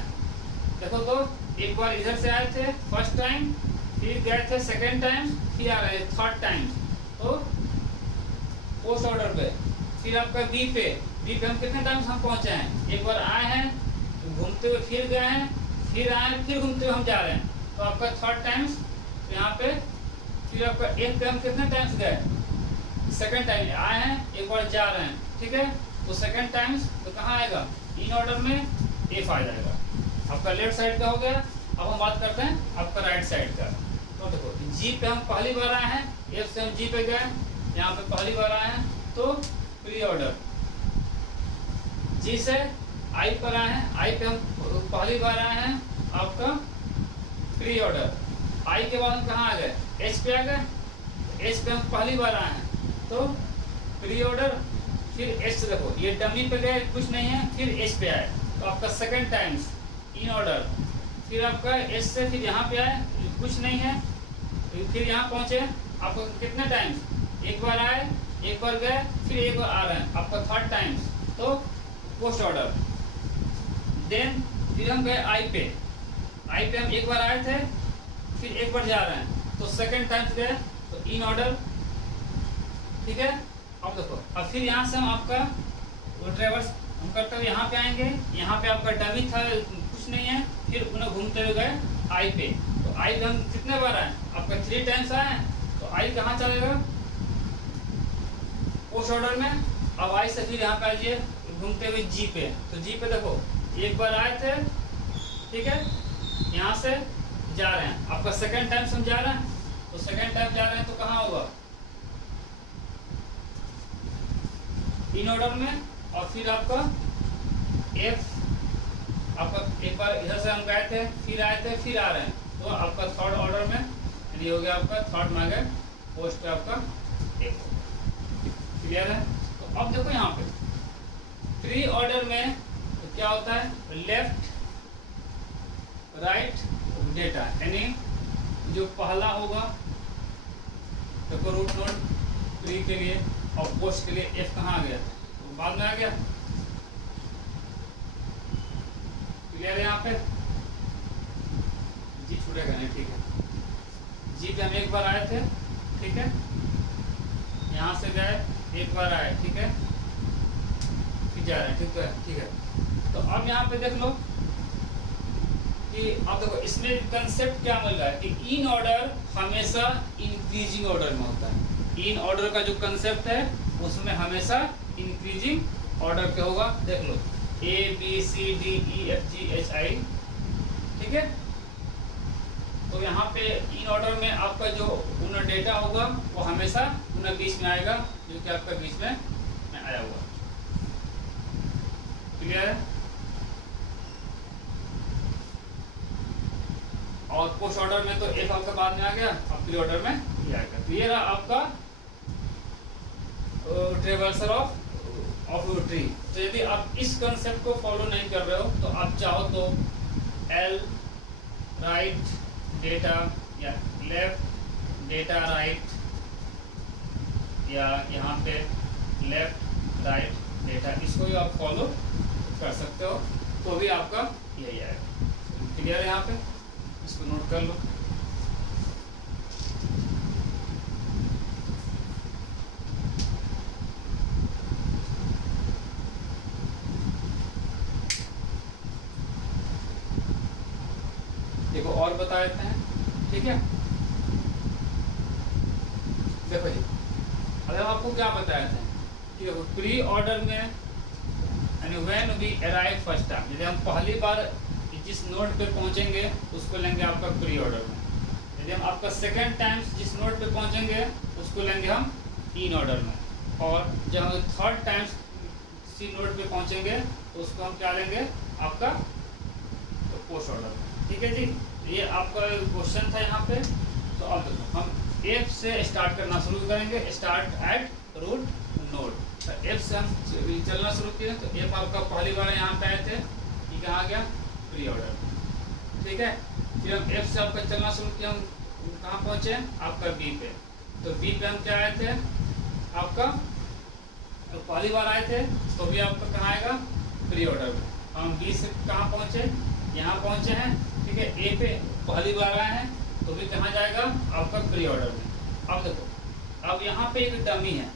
देखो तो एक बार इधर से आए थे फर्स्ट टाइम, फिर गए थे सेकंड टाइम, फिर आ रहे थर्ड टाइम, तो पोस्ट ऑर्डर पे। फिर आपका बी पे हम कितने टाइम्स हम पहुंचे हैं, एक बार आए हैं, घूमते हुए फिर गए हैं, फिर आए, फिर घूमते हुए हम जा रहे हैं, तो आपका थर्ड टाइम्स यहाँ पे। फिर आपका एक पे हम कितने टाइम्स गए, सेकंड टाइम आए हैं, एक बार जा रहे हैं, ठीक है। तो सेकंड टाइम्स तो कहाँ आएगा, इन ऑर्डर में एफ आ जाएगा। आपका लेफ्ट साइड का हो गया। अब हम बात करते हैं आपका राइट साइड का। तो देखो जी पे हम पहली बार आए हैं, एफ से हम जी पे गए, यहाँ पे पहली बार आए हैं, तो प्री ऑर्डर। जी से आई पर आए हैं, आई पे हम पहली बार आए हैं, आपका प्री ऑर्डर। आई के बाद हम कहाँ आ गए, एच पे आ गए, एच पे हम पहली बार आए हैं, तो प्री ऑर्डर। फिर एच से देखो ये डमी पे गए, कुछ नहीं है, फिर एच पे आए, तो आपका सेकंड टाइम्स इन ऑर्डर। फिर आपका एच से फिर यहाँ पे आए, कुछ नहीं है, फिर यहाँ पहुंचे, आपको कितने टाइम्स, एक बार आए, एक बार गए, फिर एक बार आ रहे हैं, आपका थर्ड टाइम्स, तो पोस्ट ऑर्डर। देन फिर हम गए आई पे, आई पे हम एक बार आए थे, फिर एक बार जा रहे हैं, तो सेकंड टाइम्स गए, तो इन ऑर्डर, ठीक है। अब देखो, अब फिर यहाँ से हम आपका वो ट्रेवर्स हम करते हुए यहाँ पे आएंगे, यहाँ पे आपका डमी था, कुछ नहीं है, फिर उन्हें घूमते हुए गए आई पे, तो आई पे हम कितने बार आए, आपका 3 टाइम्स आए, तो आई कहाँ चलेगा, पोस्ट ऑर्डर में। अब आई से फिर यहाँ पे आइए घूमते हुए जी पे, तो जी पे देखो एक बार आए थे, ठीक है, यहाँ से जा रहे हैं, आपका सेकंड टाइम हम जा रहे हैं, तो सेकंड टाइम जा रहे हैं, तो कहाँ होगा, इन ऑर्डर में। और फिर आपका एफ, आपका एक बार इधर से हम गए थे, फिर आए थे, फिर आ रहे हैं, तो आपका थर्ड ऑर्डर में, यानी हो गया आपका थर्ड में आ गए, पोस्ट पे आपका एक। क्लियर है। तो अब देखो यहाँ पे प्री ऑर्डर में तो क्या होता है, लेफ्ट राइट डेटा, यानी जो पहला होगा, देखो रूट नोड प्री के लिए और पोस्ट के लिए एफ कहाँ आ गया, तो बाद में आ गया। क्लियर है यहाँ पे। टूटेगा नहीं, ठीक है। जी पे हम एक बार आए थे, ठीक है, यहाँ से गए एक बार आए, ठीक है, फिर जा रहे हैं, ठीक है। तो अब यहाँ पे देख लो कि अब देखो इसमें कंसेप्ट क्या मिल रहा है कि इन ऑर्डर हमेशा इंक्रीजिंग ऑर्डर में होता है। इन ऑर्डर का जो कंसेप्ट है उसमें हमेशा इंक्रीजिंग ऑर्डर पे होगा। देख लो A B C D E F G H I, ठीक है। तो यहाँ पे इन ऑर्डर में आपका जो उनका डेटा होगा वो हमेशा उनका बीच में आएगा, जो कि आपका बीच में आया हुआ। क्लियर है? और पोस्ट ऑर्डर में तो F आपका बाद में आ गया, अब प्री ऑर्डर में ये आएगा। तो ये रहा आपका ट्रेवर्सल ऑफ ट्री। तो यदि आप इस कंसेप्ट को फॉलो नहीं कर रहे हो तो आप चाहो तो L राइट डेटा या लेफ्ट डेटा राइट, या यहाँ पे लेफ्ट राइट डेटा, इसको भी आप फॉलो कर सकते हो, तो भी आपका यही आएगा। क्लियर है? यहाँ पे इसको नोट कर लो। देखो और बता देते हैं, ठीक है। देखो जी, अगर आपको क्या बताया था कि प्री ऑर्डर में यानी when we arrive first time, यदि हम पहली बार जिस नोड पे पहुंचेंगे उसको लेंगे आपका प्री ऑर्डर में। यदि हम आपका सेकेंड टाइम जिस नोड पे पहुंचेंगे उसको लेंगे हम इन ऑर्डर में, और जब हम थर्ड टाइम सी नोड पे पहुंचेंगे तो उसको हम क्या लेंगे आपका पोस्ट ऑर्डर में। ठीक है जी, ये आपका क्वेश्चन था यहाँ पे। तो अब हम एफ से स्टार्ट करना शुरू करेंगे, स्टार्ट एट रूट नोड। तो एफ से हम चलना शुरू किए, तो एफ आपका पहली बार यहाँ पे आए थे, ये कहाँ आ गया प्री ऑर्डर, ठीक है। फिर हम एफ से आपका चलना शुरू किया, हम कहाँ पहुँचे आपका बी पे। तो बी पे हम क्या आए थे आपका, तो पहली बार आए थे तो भी आपका कहाँ आएगा प्री ऑर्डर में। हम बी से कहाँ पहुँचे, यहाँ पहुँचे हैं, ठीक है। ए पे पहली बार आए हैं तो भी कहाँ जाएगा आपका प्री ऑर्डर में। अब देखो, अब यहाँ पे एक डमी है,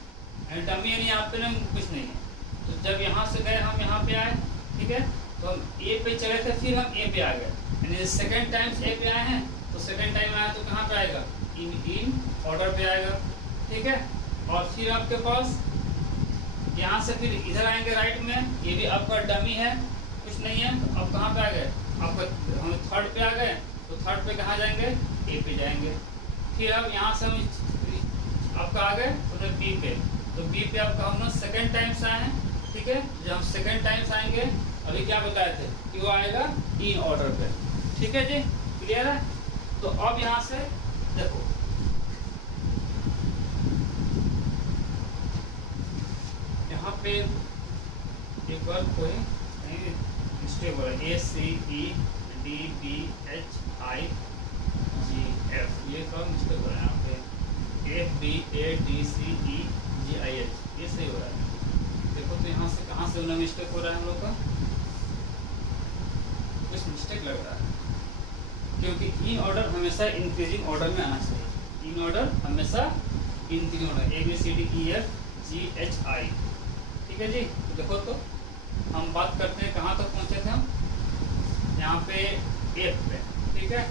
डमी यानी यहाँ पे ना कुछ नहीं है। तो जब यहाँ से गए हम यहाँ पे आए, ठीक है, तो हम ए पे चले थे, फिर हम ए पे आ गए, यानी सेकेंड टाइम ए पे आए हैं, तो सेकेंड टाइम आया तो कहाँ पे आएगा इन ऑर्डर पे आएगा, ठीक है। और फिर आपके पास यहाँ से फिर इधर आएंगे राइट में, ये भी आपका डमी है, कुछ नहीं है। तो अब कहाँ पे आ गए आपका, हम थर्ड पे आ गए, तो थर्ड पे कहाँ जाएंगे ए पे जाएंगे। फिर अब यहाँ से हम आपका आ गए उधर बी पे, तो बी पे आपका हम लोग सेकेंड टाइम से आए हैं, ठीक है। जब हम सेकेंड टाइम से आएंगे, अभी क्या बताए थे कि वो आएगा इन ऑर्डर पे, ठीक है जी, क्लियर है। तो अब यहाँ से देखो, यहाँ पे एक बार कोई मिस्टेक हो रहा है, ACEDBHIGF, ये सब मिस्टेक हो रहा है यहाँ पे, FBADCEGIH, ये सही हो रहा है। देखो तो यहाँ से कहाँ से उन्हें मिस्टेक हो रहा है हम लोग का, कुछ मिस्टेक लग रहा है, क्योंकि इन ऑर्डर हमेशा इंक्रीजिंग ऑर्डर में आना चाहिए। इन ऑर्डर हमेशा इंक्रीजिंग ऑर्डर, ABCDEFGHI, ठीक है जी। तो देखो, तो हम बात करते हैं कहाँ तक पहुँचे थे हम, यहाँ पे एफ पे, ठीक है।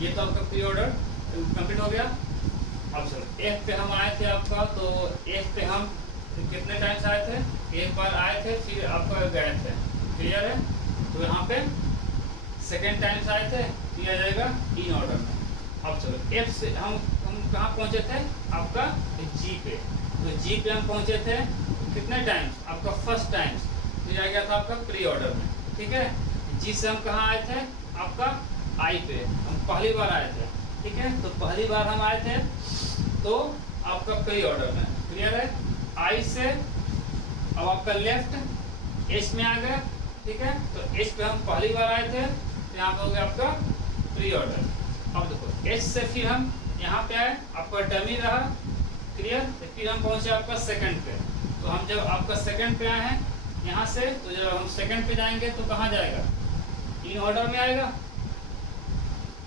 ये तो आपका प्री ऑर्डर कंप्लीट हो गया। अब चलो एफ पे हम आए थे आपका, तो एफ पे हम कितने टाइम से आए थे, एक बार आए थे फिर आपका गए थे, क्लियर है। तो यहाँ पे सेकेंड टाइम से आए थे, दिया जाएगा इन ऑर्डर में। अब चलो एफ से हम कहाँ पहुँचे थे आपका जी पे, तो जी पे हम पहुँचे थे कितने टाइम्स आपका फर्स्ट टाइम्स, दिया गया था आपका प्री ऑर्डर में, ठीक है। जी से हम कहाँ आए थे आपका आई पे, हम पहली बार आए थे, ठीक है। तो पहली बार हम आए थे तो आपका प्री ऑर्डर में, क्लियर है। आई से अब आपका लेफ्ट एच में आ गया, ठीक है। तो एच पे हम पहली बार आए थे, तो यहाँ पे हो गया आपका प्री ऑर्डर। अब देखो एच से फिर हम यहाँ पे आए, आपका डमी रहा, क्लियर। तो फिर हम पहुँचे आपका सेकंड पे। तो हम जब आपका सेकंड पे आए हैं यहाँ से, तो जब हम सेकंड पे जाएंगे तो कहाँ जाएगा इन ऑर्डर में आएगा,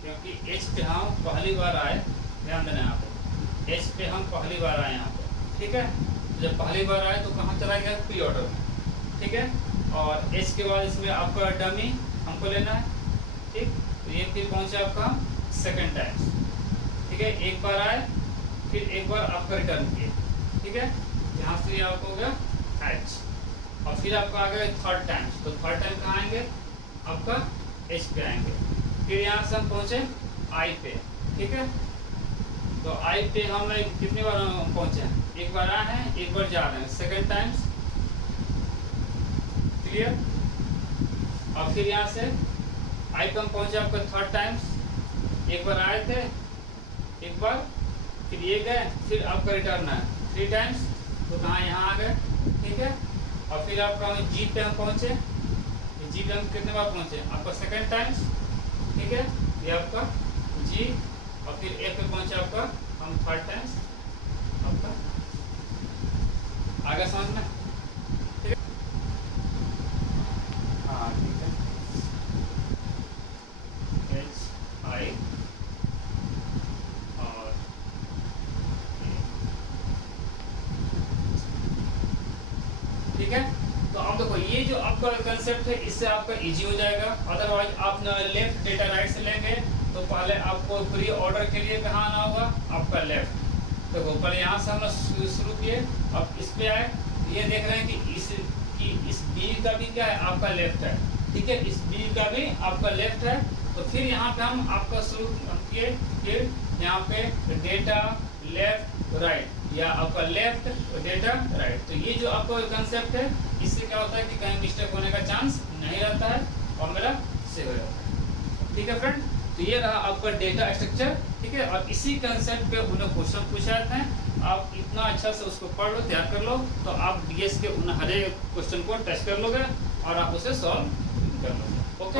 क्योंकि एच पे हम पहली बार आए, ध्यान देना यहाँ पे, एच पे हम पहली बार आए यहाँ पे, ठीक है। जब पहली बार आए तो कहाँ चला गया, प्री ऑर्डर में, ठीक है। और एच के बाद इसमें आपका डमी हमको लेना है, ठीक। तो ये फिर पहुँचे आपका सेकेंड टाइम, ठीक है। एक बार आए, फिर एक बार आपका रिटर्न किए, ठीक है। यहाँ से आपको हो गया एच, और फिर आपका आ गया थर्ड टाइम। तो थर्ड टाइम कहाँ आएंगे, आपका एच पे आएंगे। फिर यहाँ से हम पहुँचे आई पे, ठीक है। तो आई पे हम कितनी बार पहुँचे हैं, एक बार आए हैं, एक बार जा रहे हैं, सेकेंड टाइम्स, क्लियर। और फिर यहाँ से आई पे हम पहुँचे आपका थर्ड टाइम्स, एक बार आए थे, एक बार फिर ये गए, फिर आपका रिटर्न है 3 टाइम्स। तो कहाँ, यहाँ आ गए, ठीक है। और फिर आपका जी पे हम पहुँचे, जी पे हम कितने बार पहुँचे, आपका सेकेंड टाइम्स, ठीक है। ये आपका जी, और फिर ए पे पहुँचे आपका हम थर्ड टाइम्स, आपका आगे समझ में, ठीक है। हाँ ठीक है, एच आई और ठीक है। तो अब देखो ये जो आपका कंसेप्ट है, इससे आपका इजी हो जाएगा। अदरवाइज आप लेफ्ट डेटा राइट से लेंगे तो पहले आपको प्री ऑर्डर के लिए कहाँ आना होगा, आपका लेफ्ट। देखो पहले यहाँ से हम शुरू किए, अब इस पे आए, ये देख रहे हैं कि इस बी का भी क्या है, आपका लेफ्ट है, ठीक है। इस बी का भी आपका लेफ्ट है। तो फिर यहाँ पे हम आपका शुरू किए, फिर यहाँ पे डेटा लेफ्ट राइट, या आपका लेफ्ट डेटा राइट। तो ये जो आपका कंसेप्ट है, इससे क्या होता है कि कहीं मिस्टेक होने का चांस नहीं रहता है और मेरा सेव हो जाता है, ठीक है फ्रेंड। तो ये रहा आपका डेटा स्ट्रक्चर, ठीक है। और इसी कंसेप्ट पे उन्हें क्वेश्चन पूछे जाते हैं। आप इतना अच्छा से उसको पढ़ लो, तैयार कर लो, तो आप डीएस के उन हर एक क्वेश्चन को टेस्ट कर लोगे और आप उसे सॉल्व कर लोगे। ओके।